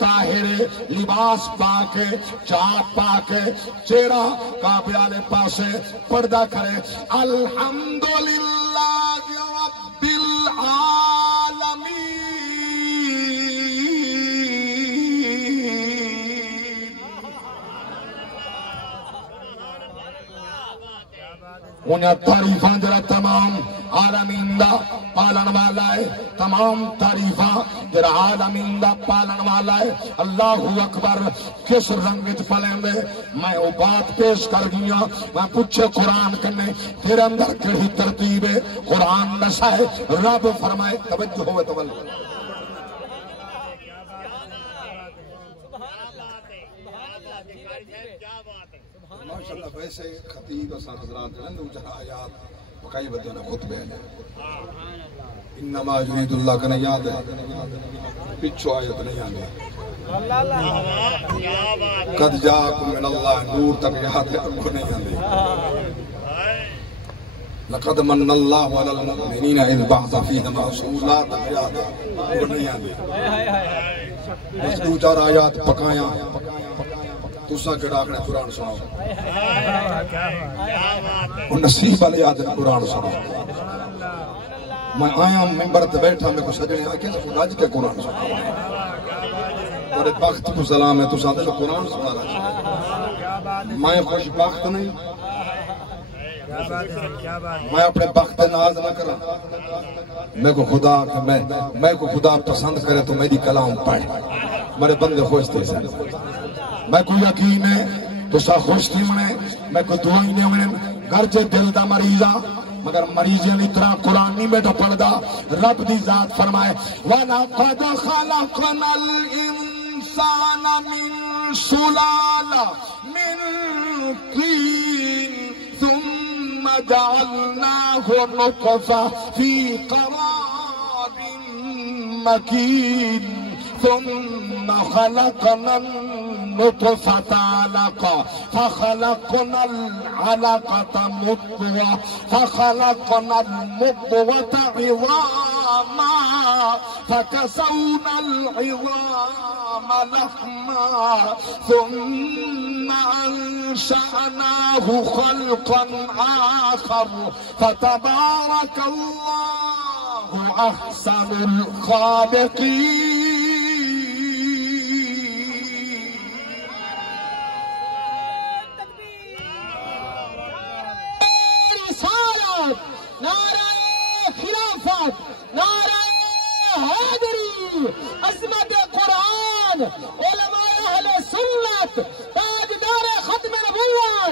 طاہرے لباس پاکے چاپ پاکے چہرہ کعبے والے پاسے پردہ کرے الحمدللہ رب العالمین انہیں تعریفاں جرا تمام عالمین دا پالن والا ہے تمام تعریفاں جرا عالمین دا پالن والا ہے اللہ اکبر کس رنگ وچ پلیں دے میں وہ بات پیش کر گیا میں پوچھے قرآن کرنے تیرے اندر کیڑی ترتیب ہے قرآن نشا ہے رب فرمائے توجہ ہوئے توجہ ماشاءاللہ ویسے خطیب اساں حضرات ہیں دو چار آیات پکائی بدو نے خطبے ہیں انما یرید اللہ کا نہیں یاد ہے پچھو آیت نہیں آنے قد جاکم من اللہ نور تک یاد ہے ان کو نہیں آنے لقد من اللہ علی المؤمنین اذ بعث فیہم رسولا تک یاد ہے ان کو نہیں آنے بس دو چار آیات پکایا تُسا کڑا اپنے قرآن سناؤ ان نصیب والے یاد ہے قرآن سناؤ میں آیا ممبر تے بیٹھا میں کو سجنے آکے راج کے قرآن سنا اور بخت کو سلام ہے تو ساتھ میں قرآن سنا رہا میں خوش بخت نہیں میں اپنے بخت ناز نہ کرا میں کو خدا پسند کرے تو میری کلام پڑھے میرے بندے خوش تھے سے میں کو یقین ہے تو سا خوش تھی میں کو دعائی نہیں ہوئے گھر جے دل دا مریضا مگر مریض یعنی طرح قرآن نہیں بیٹھا پڑھ دا رب دی ذات فرمائے وَلَقَدْ خَلَقْنَا الْإِنسَانَ مِنْ سُلَالَةٍ مِنْ طِينٍ ثُمَّ جَعَلْنَاهُ نُطْفَةً فِي قَرَارٍ مَكِينٍ ثم خلقنا النطفة علقة فخلقنا العلقة مضغة فخلقنا المضغة عظاما فكسونا العظام لحما ثم أنشأناه خلقا آخر فتبارك الله أحسن الخالقين نعرہ خلافت نعرہ حیدری عظمت قرآن علماء اہل سنت تاجدار ختم نبوت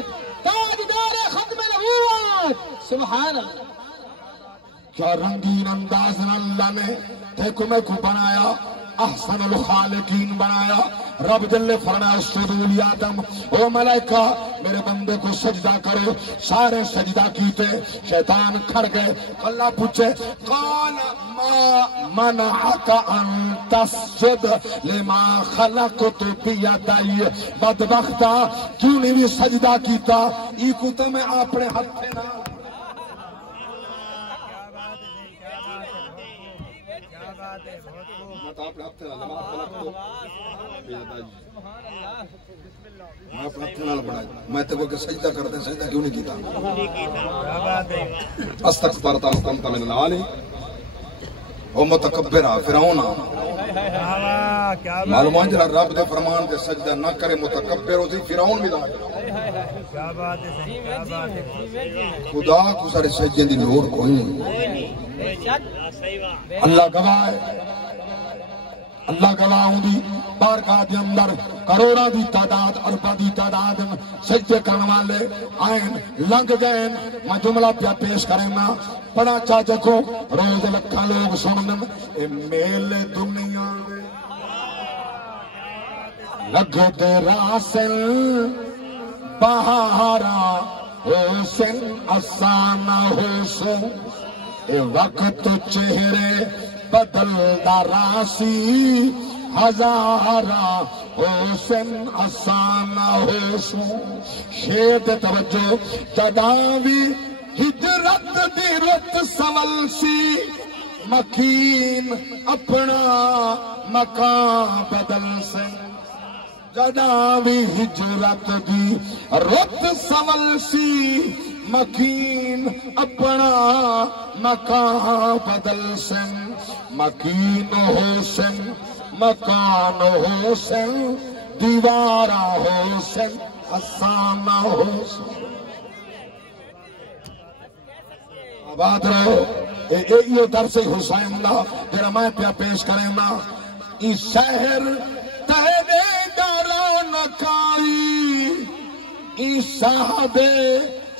سبحان اللہ کیا رنگین انداز اللہ نے دیکھو میں کو بنایا احسن الخالقین بنایا رب جل فرمایا اسجدوا لآدم او ملائکہ میرے بندے کو سجدہ کرو سارے سجدہ کیتے شیطان کھڑ گئے اللہ پوچھے قال ما منعک ان تسجد لما خلقت بیدی بدبختہ کیوں نہیں بھی سجدہ کیتا ای کو تو میں اپنے ہاتھ پہ نہ میں تو کہ سجدہ کرتے سجدہ کیوں نہیں کیتا استغفرت استغفرت من العالی وہ متکبرہ فرعون معلوم ہے جنہا رب دے فرمان دے سجدہ نہ کرے متکبر ہوتی فرعون بھی دا خدا کو سارے سجدے دی لوڑ کوئی نہیں اللہ گواہ ہے اللہ گواہ ہوں دی بارگاہ دے اندر کروڑا دی تعداد اربا دی تعداد سجدے کرنے والے آئین لنگ گئے میں جملہ پیا پیش کریں نا بڑا چاچے کو روز لکھا لوگ سنن اے میل دنیا میں لگ دے راسل بہارا حسن افسانہ حسن اے وقت چہرے بدل دراسی ہزارہ حسن افسانہ حسن شید توجہ جداوی ہجرت دی رت سول سی مکین اپنا مکان بدل سے جداوی ہجرت دی رت سول سی مکین اپنا مکان بدل سن مکین حسن مکان حسن دیوارہ حسن افسانہ حسن آباد رہو یہ درس حسین دا جرا میں پیا پیش کریں نا ای شہر تہنے داران کائی ای صحابے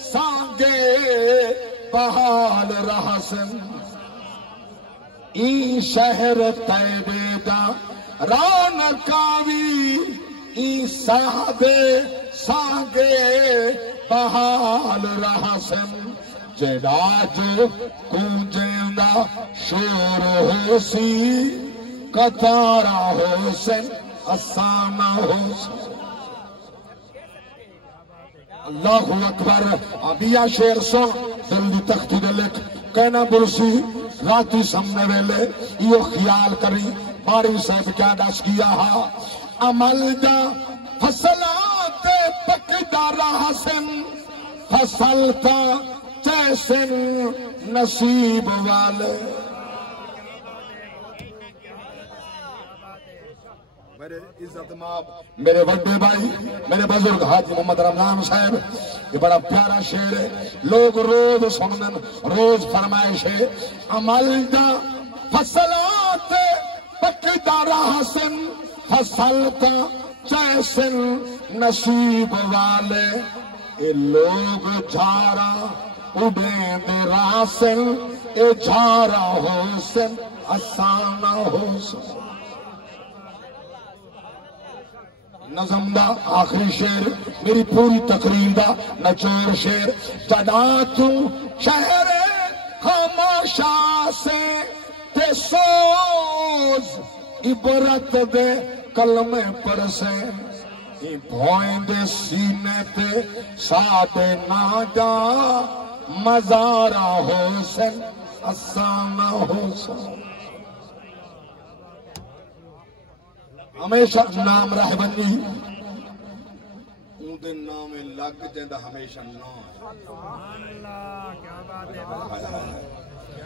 سانگے بحال رہسن ای شہر تیبے دا رونقاوی ای صحابے سانگے بحال رہسن جڑا جو گونجیندا شور ہو سی قطارہ حسین اسانا حسین اللہ اکبر ابیا شیر سن دل دی تختی دے لکھ کہنا برسی راتی سمنے ویلے یہ خیال کری باری صاحب کیا دس کیا ہا عمل دا فصلات پکدا رہا سن فصل تا جیسن نصیب والے میرے عزت ماب میرے بڑے بھائی میرے بزرگ حاجی محمد رمضان صاحب یہ بڑا پیارا شعر ہے لوگ روز سنن روز فرمائش ہے عمل دا فصلات پکدا رہا سن فصل تا جیسن نصیب والے اے لوگ جھارا اڑیں دے راسن اے جھارا حسین اسانا حسین نظم دا آخری شعر میری پوری تقریر دا نچور شعر جدا تو شہر خاموشا سے تے سوز عبرت دے کلمے پر سے بھوئیں دے سینے تے ساتے ناجا مزارہ حسین اسانا حسین ہمیشہ نام رہ بنی اون دے نام لگ جیندہ ہمیشہ نام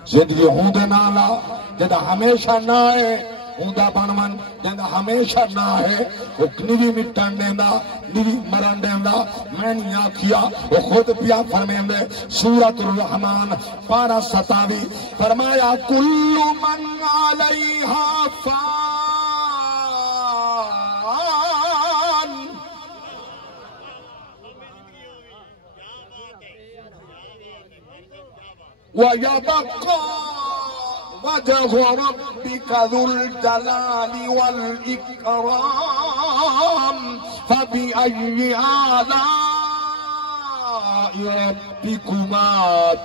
زندگی اون دے نالا جیندہ ہمیشہ نہ ہے اون دا بنون جیندہ ہمیشہ نہ ہے وہ نیوی مٹن دیندہ نیوی مرن دیندہ میں نہیں آکھیا وہ خود پیا فرمین دے سورۃ الرحمن پارہ 27 فرمایا کل من علیہا فان وَيَبَقَّى وَجْهُ رَبِّكَ ذُو الْجَلَالِ وَالْإِكْرَامِ فَبِأَيِّ آلَاءِ رَبِّكُمَا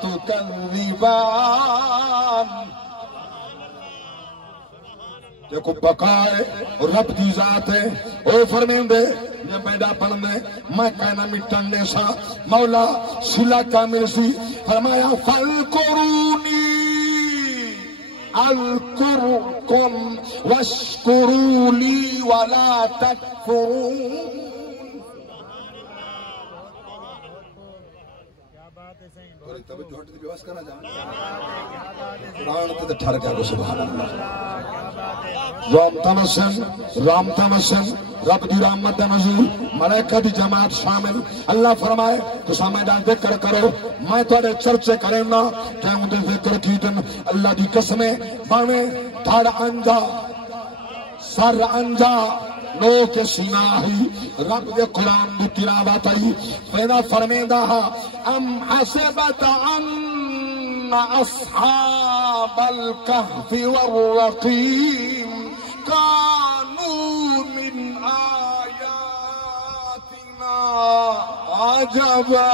تُكَذِّبَانِ دیکھو بقائے رب کی ذات ہے او فرمین دے یہ پیدا پڑھنے میں کہنا مٹن دے سا مولا صلہ کامل سی فرمایا فَالْقُرُونِي اَلْقُرْكُمْ وَاشْكُرُوا لِي وَلَا تَكْفُرُونَ توجہ ہٹ دی بیواز کرنا جاؤں قرآن تے ٹھر گیا کو سبحان اللہ رام تمسن رب دی رحمت نزول ملائکہ دی جماعت شامل اللہ فرمائے تو سامنے دا ذکر کرو میں تھوڑے چرچے کریں نا کہ ان دے ذکر کی دن اللہ دی قسمیں بانے دھڑ انجا سر انجا نو کے سیناہی رب دے قرآن دی تلاوت آئی پیدا فرمیدہ ام حسبت ان اصحاب الکہف والرقیم کانوا من آیاتنا عجبا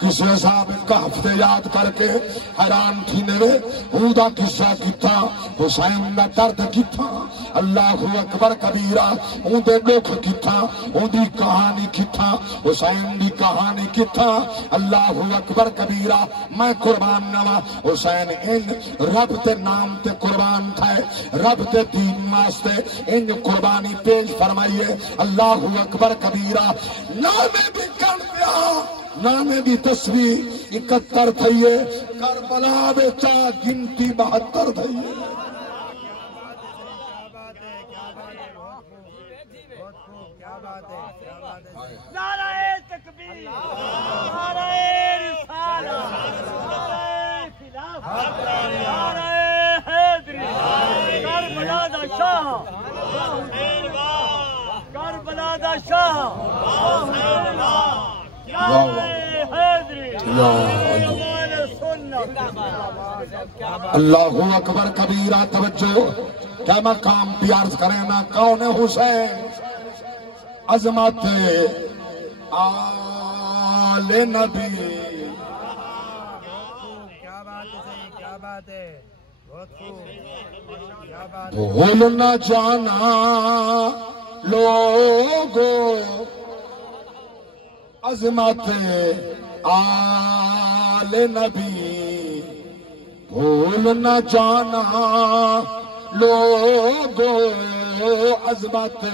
کسے صاحب کہف تے یاد کر کے حیران تھی نوے اودا قصہ کتا حسین دا درد کتا اللہ اکبر کبیرہ اون دے دکھ کتا اون دی کہانی کتا حسین دی کہانی کتا اللہ اکبر کبیرہ میں قربان نوا حسین ان رب تے نام تے قربان تھے رب تے دین واسطے ان قربانی پیش فرمائیے اللہ اکبر کبیرہ نامے بھی کر دیا نامے دی تصویر 71 تھئیے کربلا بیچا گنتی 72 تھئیے نعرہ تکبیر نعرہ رسالہ نعرہ خلافت نعرہ حیدری کربلا دا شاہ کربلا دا شاہ اللہ اکبر کبیرہ توجہ کیا مقام پیارز کریں نا کون حسین عظمت آل نبی کیا بات ہے صحیح کیا بات ہے بہت خوب کیا بات ہے بھول نہ جانا لوگو عظمت آل نبی بھول نہ جانا لوگو عظمت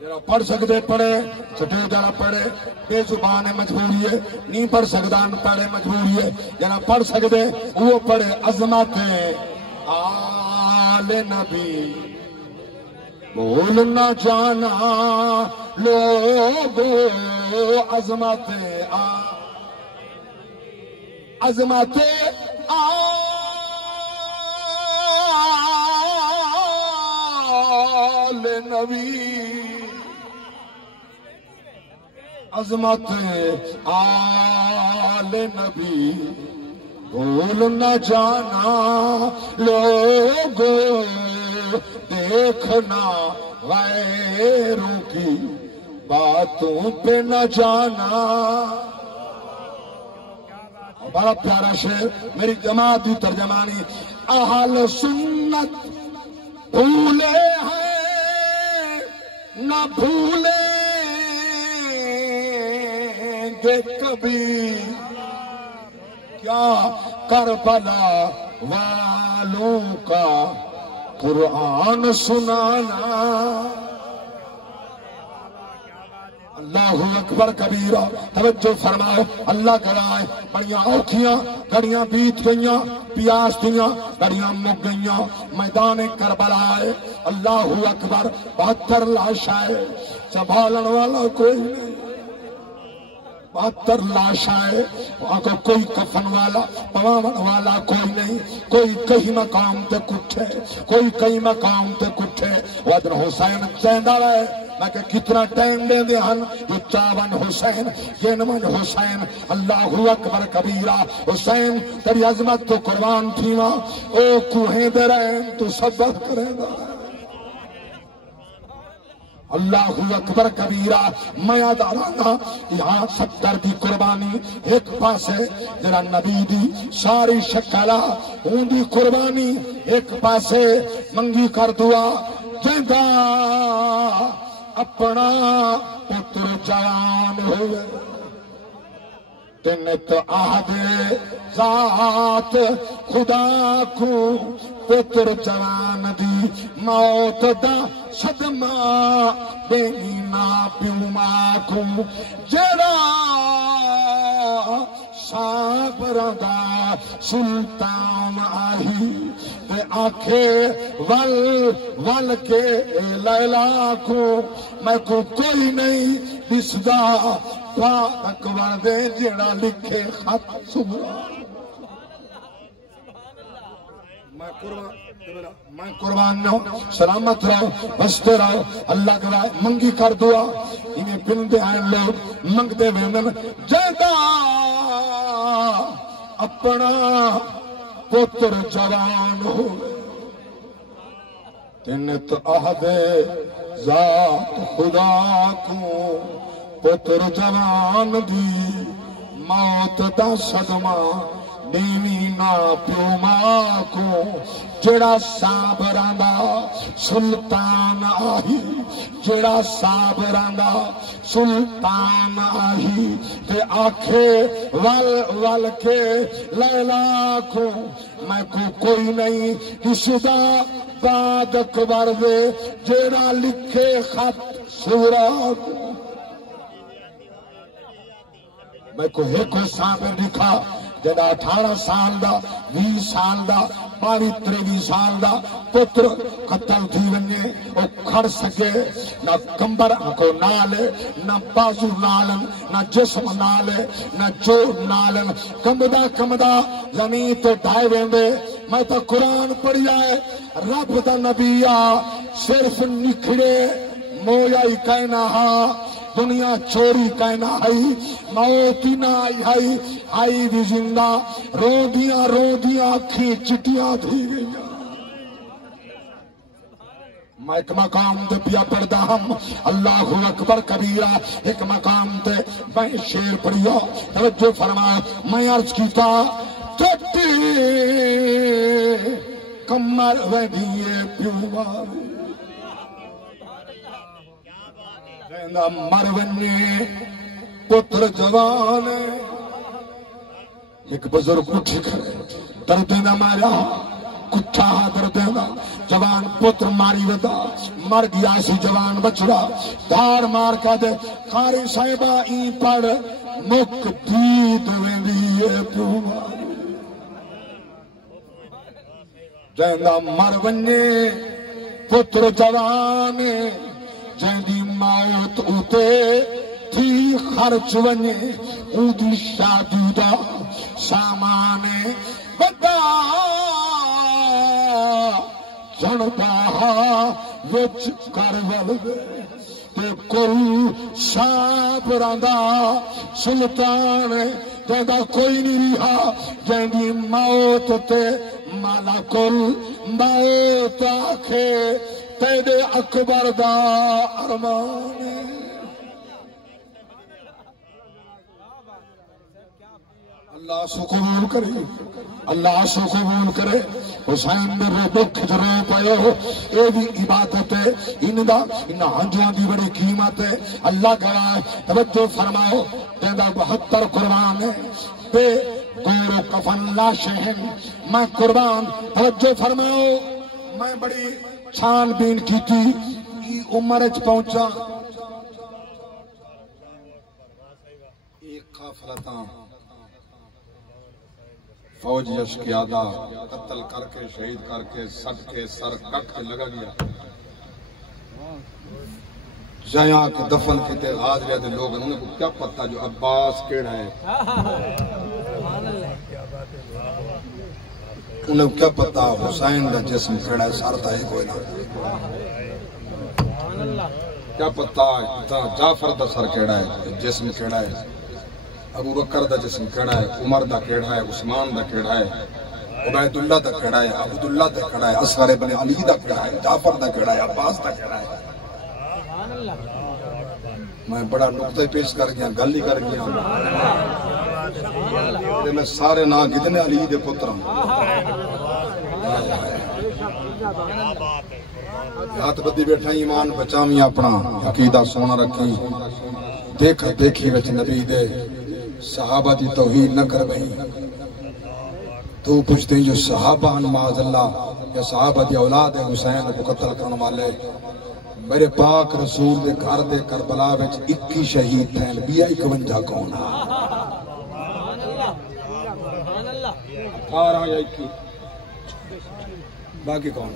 جرا پڑھ سکتے پڑھے چھٹے جرا پڑھے بے زبان مجبوری ہے نہیں پڑھ سکتا ان پڑھے مجبوری ہے جرا پڑھ سکتے وہ پڑھے عظمت آل نبی بھول نہ جانا لوگو عظمت عظمت آل نبی عظمت آل نبی بھول نہ جانا لوگو دیکھنا غیروں کی باتوں پہ نہ جانا بڑا پیارا شعر میری جماعت دی ترجمانی اہل سنت بھولے ہیں نہ بھولیں گے کبھی کیا کربلا والوں کا قرآن سنانا اللہ اکبر کبیرہ توجہ فرمائے اللہ کرائے بڑیاں اوکھیاں گھڑیاں بیت گئیاں پیاس دیاں گھڑیاں مک گئیاں میدان کربلا ہے اللہ اکبر 72 لاشیں سنبھالن والا کوئی نہیں 72 لاشیں کوئی کفن والا پواون والا کوئی نہیں کوئی کئی مقام تے کٹھے کوئی کئی مقام تے کٹھے وطن حسین چہندہ ہے میں کہ کتنا ٹائم دے دے ہن جو چاون حسین گنمن حسین اللہ اکبر کبیرہ حسین تیری عظمت تو قربان تھیواں او کوہیں دے رہن تو صبر کرے گا اللہ اکبر کبیرہ میں ادارانا یہاں 70 دی قربانی ایک پاسے جرا نبی دی ساری شکلہ اون دی قربانی ایک پاسے منگی کر دعا جنگا اپنا پتر جوان ہوئے تنت آہد ذات خدا کو پتر جوان دی موت دا صدمہ بینی نا پیو ماں کو جڑا سابرگا سلطان آہی تے آنکھے ول کے لیلا کو میں کو کوئی نہیں دسدا اکبر دے جڑا لکھے خط سبرا میں قربان نہ سلامت رہو بستے رہو اللہ کرائے منگی کر دعا انہیں بندے آئیں لوگ منگتے ویندن جیدہ اپنا پتر جوان ہوئے تنت عہد ذات خدا کو پتر جوان دی موت دا صدمہ نیوی نا پیو ماں کو جڑا سابران دا سلطان آہی جڑا سابران دا سلطان آہی تے آنکھے ول کے لیلا کو میں کو کوئی نہیں رشدہ بعد اکبر دے جڑا لکھے خط سورا کو میں کو ایک سابر لکھا جڑا 18 سال دا 20 سال دا 22-23 سال دا پتر قتل تھی ونجے او کھڑ سکے نہ کمبر کو نالے نہ بازو نالن نہ جسم نالے نہ جوڑ نالن کمدا زمین تے ڈھائے ویندے میں تو قرآن پڑھ جائے رب دا نبی صرف نکھڑے مویا ہی کہنا ہا دنیا چوری کہنا ہائی موتی نہ آئی آئی بھی زندہ رو دیا کھی چٹیاں تھی گئی میں ایک مقام تے پیا پڑھدا ہم اللہ اکبر کبیرہ ایک مقام تے میں شیر پڑھیا توجہ فرماؤ میں عرض کیتا ٹٹی کمر ویندیے پیو مار کہندا مر ونے پتر جوان ایک بزرگ اٹھ کھڑے درد نہ مارا کٹھا درد نہ جوان پتر ماری ودا مر گیا سی جوان بچڑا دھار مار کا دے قاری صاحبہ ای پڑھ مک دید ویندی اے پیو مار جیندا مر ونے پتر جوان جیندی موت اوتے تھی خرچ ونے اودی شادی دا سامان بدا جندا وچ کرول تے کل شاپ راندا سلطان جیندا کوئی نہیں رہا جیندی موت تے مالا کل موت آکھے تیرے اکبر دا ارمان اللہ سو قبول کرے اللہ سو قبول کرے حسین میرے دکھ جرو پائے اے بھی عبادت ہے انہا ہنجوان دی بڑی قیمت ہے اللہ گواہ توجہ فرماؤ دیندہ 72 قربان ہے بے گور و کفن لا شہن میں قربان توجہ فرماؤ میں بڑی چھان بین کی تھی عمر اچ پہنچا ایک قافلتاں فوج یشکیادہ قتل کر کے شہید کر کے سٹ کے سر کٹ کے لگا گیا جہاں کے دفن کے تے غازریہ دے لوگ انہوں نے کو کیا پتہ جو عباس کیڑا ہے انہوں نے کیا پتہ حسین دا جسم کیڑا ہے سارتا ہے کوئی نہ کیا پتہ جعفر دا سر کیڑا ہے جسم کیڑا ہے ابو بکر دا جسم کیڑا ہے عمر دا کیڑا ہے عثمان دا کیڑا ہے عبید اللہ دا کیڑا ہے عبداللہ دا کیڑا ہے اصغر بن علی دا کیڑا ہے جعفر دا کیڑا ہے عباس دا کیڑا ہے میں بڑا نقطہ پیش کر گیا گل ہی کر گیا میں سارے نا کتنے علی دے پترم ہاتھ بدی بیٹھا ایمان بچامی اپنا عقیدہ سونا رکھی دیکھی وچ نبی دے صحابہ دی توہین نہ کر گئی تو پوچھتے ہیں جو صحابہ معاذ اللہ یا صحابہ دی اولاد حسین کو قتل کرنے والے میرے پاک رسول دے گھر دے کربلا وچ 21 شہید تھے 51 کون آرہا یا 21 باقی کون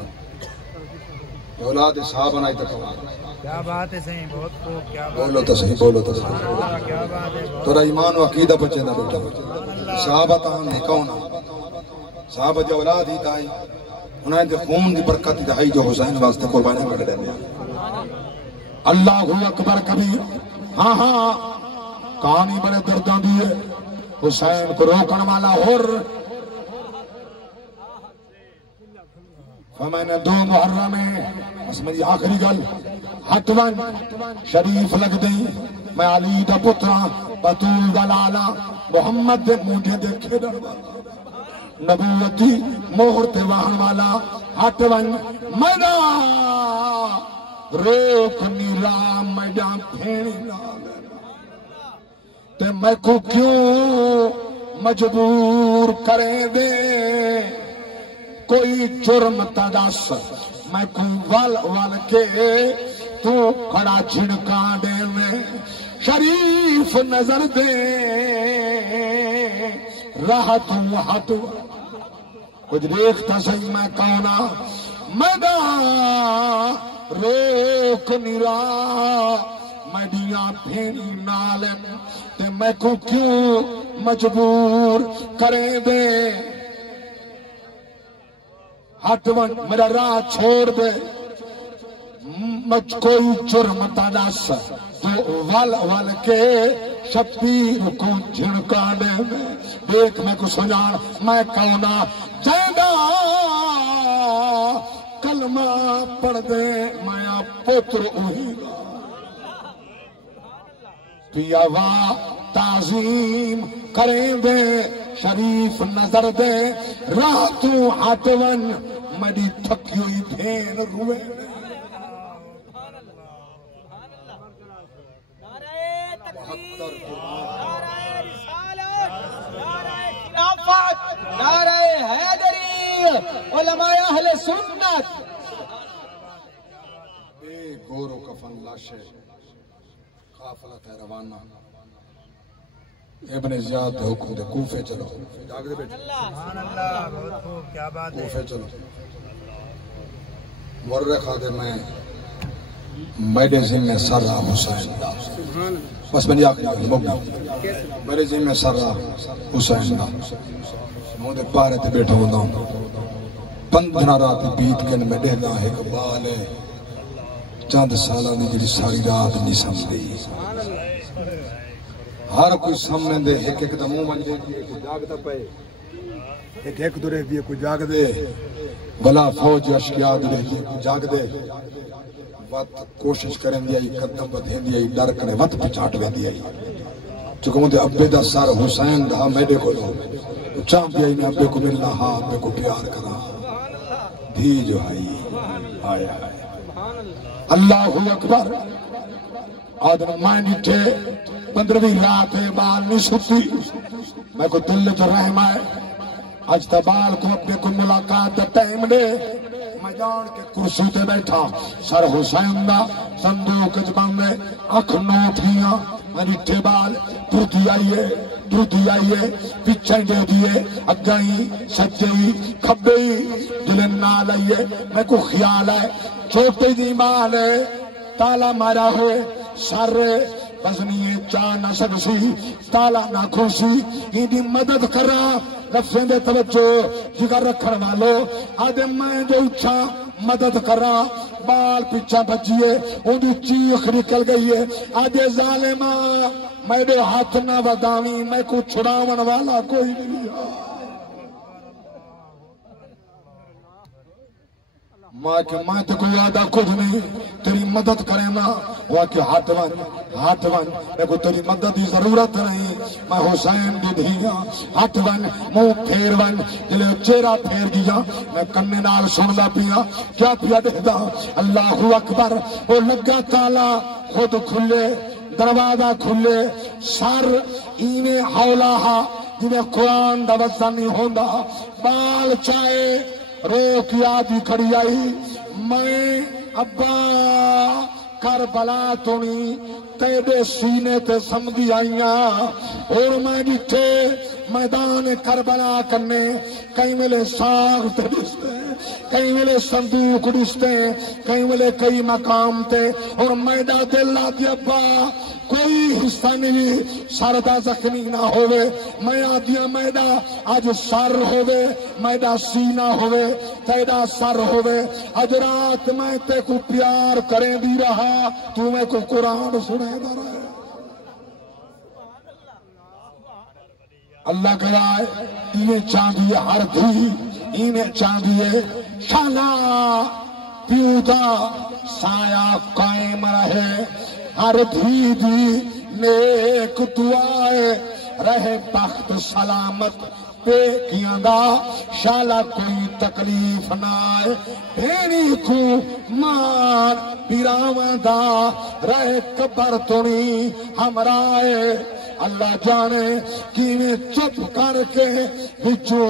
اولاد صحابہ نہیں تکوان کیا بات ہے صحیح بہت خوب کیا بات بولو تو صحیح بولو تو صحیح کیا بات ہے تورا ایمان و عقیدہ بچے نہ بیٹا صحابہ تاہم نہیں کون صحابہ دی اولاد ہی تائی انہیں دے خون دی برکت دہائی جو حسین واسطے قربانی کر دیں اللہ اکبر کبیر ہاں ہاں کہانی بڑے دردان دیئے حسین کو روکن والا ہر میں نے 2 محرم اس میں آخری گل ہٹون شریف لگ دیں میں علی دا پترا بطول دا لالا محمد دے مجھے دیکھے ڈروالا نبوتی مہر تے وہن والا ہٹون میرا روک نیرا میڈا پھینی تے میں کو کیوں مجبور کریں دے کوئی جرم تدس میں کو وال کے تو کھڑا جھنکا دے میں شریف نظر دے رہا تو ہاتھ کچھ دیکھتا صحیح میں کونا مدا روک نیرا میڈیاں پھینی نالن تے میں کو کیوں مجبور کریں دے ہٹون میرا راہ چھوڑ دے مجھ کوئی جرم تدس تو وال کے شبیر کو جھنکا دے میں دیکھ میں کو سنان میں کونا جیدہ کل کلمہ پڑھ دے مایا پتر اوہی پیاوا تعظیم کریں دے شریف نظر دے راتوں ہاتون مڈی تھکی ہوئی بھین روئے نعرہ حیدری علماء اہل سنت بے گور و کفن لاشے قافلہ ہے روانہ ابن زیاد حکم دے کوفے چلو جاگ دے بیٹھے سبحان اللہ بہت خوب کیا بات ہے کوفے چلو مورخہ دے میں میرے ذمہ سر رہا حسین دا بس میں آخری مبنی میرے ذمہ سر رہا حسین دا مودے پارے تے بیٹھا ہوندہ ہوں 15 رات بیت کے میں دے دا ایک بال ہے چاند سالہ دی جڑی ساری رات نہیں سمجھ دی ہر کوئی سامنے دے ایک ایک دا منہ بن جائے دیئے کوئی جاگ دا پے ایک ایک دورے دیئے کوئی جاگ دے بلا فوج اشکیاد دے دیئے کوئی جاگ دے وقت کوشش کریں دیائی قدم بدھیں دیائی ڈر کریں وقت پچاٹ بے دیائی چکہ مجھے ابے دا سار حسین دا میڈے کو لو چاند دیائی نے ابے کو ملنا ہاں ابے کو پیار کرا دھی جو آئی آیا آیا اللہ اکبر آدم مائن اٹھے 15ویں رات ہے بال نہیں ستی میں کو دل جو رحم آئے آج تا بال کو اپنے کو ملاقات دا ٹائم دے میں جان کے کرسی تے بیٹھا سر حسین دا صندوق جبان میں اکھ نوٹیاں میں اٹھے بال دردی آئیے پچھے دے دیئے اگائی سجئی کھبئی دلن نال آئیے میں کو خیال ہے چھوٹے دی مال ہے تالا مارا ہوئے سر بزنی چاہ نہ سکسی تالا نہ کھوسی ہی مدد کر رہا لفظیں دے توجہ جگر رکھن والو آدھے میں جو اچھا مدد کر رہا بال پیچھا بچیے اندھی چیخ نکل گئی ہے آدھے ظالمہ میں دے ہاتھ نہ ودامی میں کو چھڑاون والا کوئی نہیں ماں کہ ماں تو کوئی آدھا کچھ نہیں تیری مدد کرے نا وہ کہ ہاتھ ون میں کو تیری مدد دی ضرورت نہیں میں حسین دی دھیاں ہاتھ ون منہ پھیر ون جلے چہرہ پھیر گیا میں کنے نال سندا پیا کیا پیا دیکھدا اللہ اکبر وہ لگا تالا خود کھلے دروازہ کھلے سر اینے حولا جنہیں قرآن دا وزن نہیں ہوندا بال چاہے روک یادی کھڑی آئی میں ابا کربلا تونی تیرے سینے تے سمدھی آئیاں اور میں جٹھے میدان کربلا کرنے کئی ملے ساغ تے دستے کئی ملے صندوق دستے کئی ملے کئی مقام تے اور میدہ دل آدھی ابا کوئی حصہ نہیں سردہ زخمی نہ ہوئے میں آدھیا میدہ آج سر ہوئے میدہ سینہ ہوئے تیدہ سر ہوئے آج رات میں تے کو پیار کریں دی رہا تو میں کو قرآن سنے دا رہے اللہ کرائے انہیں چاندیے ہر دھی انہیں چاندیے شالا پیودا سایہ قائم رہے ہر دھی دی نیک دعائے رہے بخت سلامت پہ کیاں دا شالا کوئی تکلیف نہ آئے بھینی کو مان پیراواں دا رہے قبر تونی ہمرائے اللہ جانے کیویں چپ کر کے بچوں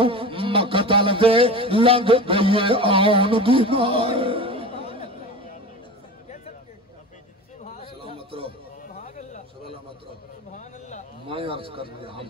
مقتل دے لنگ گئیے آن دی نائے سلامت رہو سلامت رہو میں عرض کر دیا ہم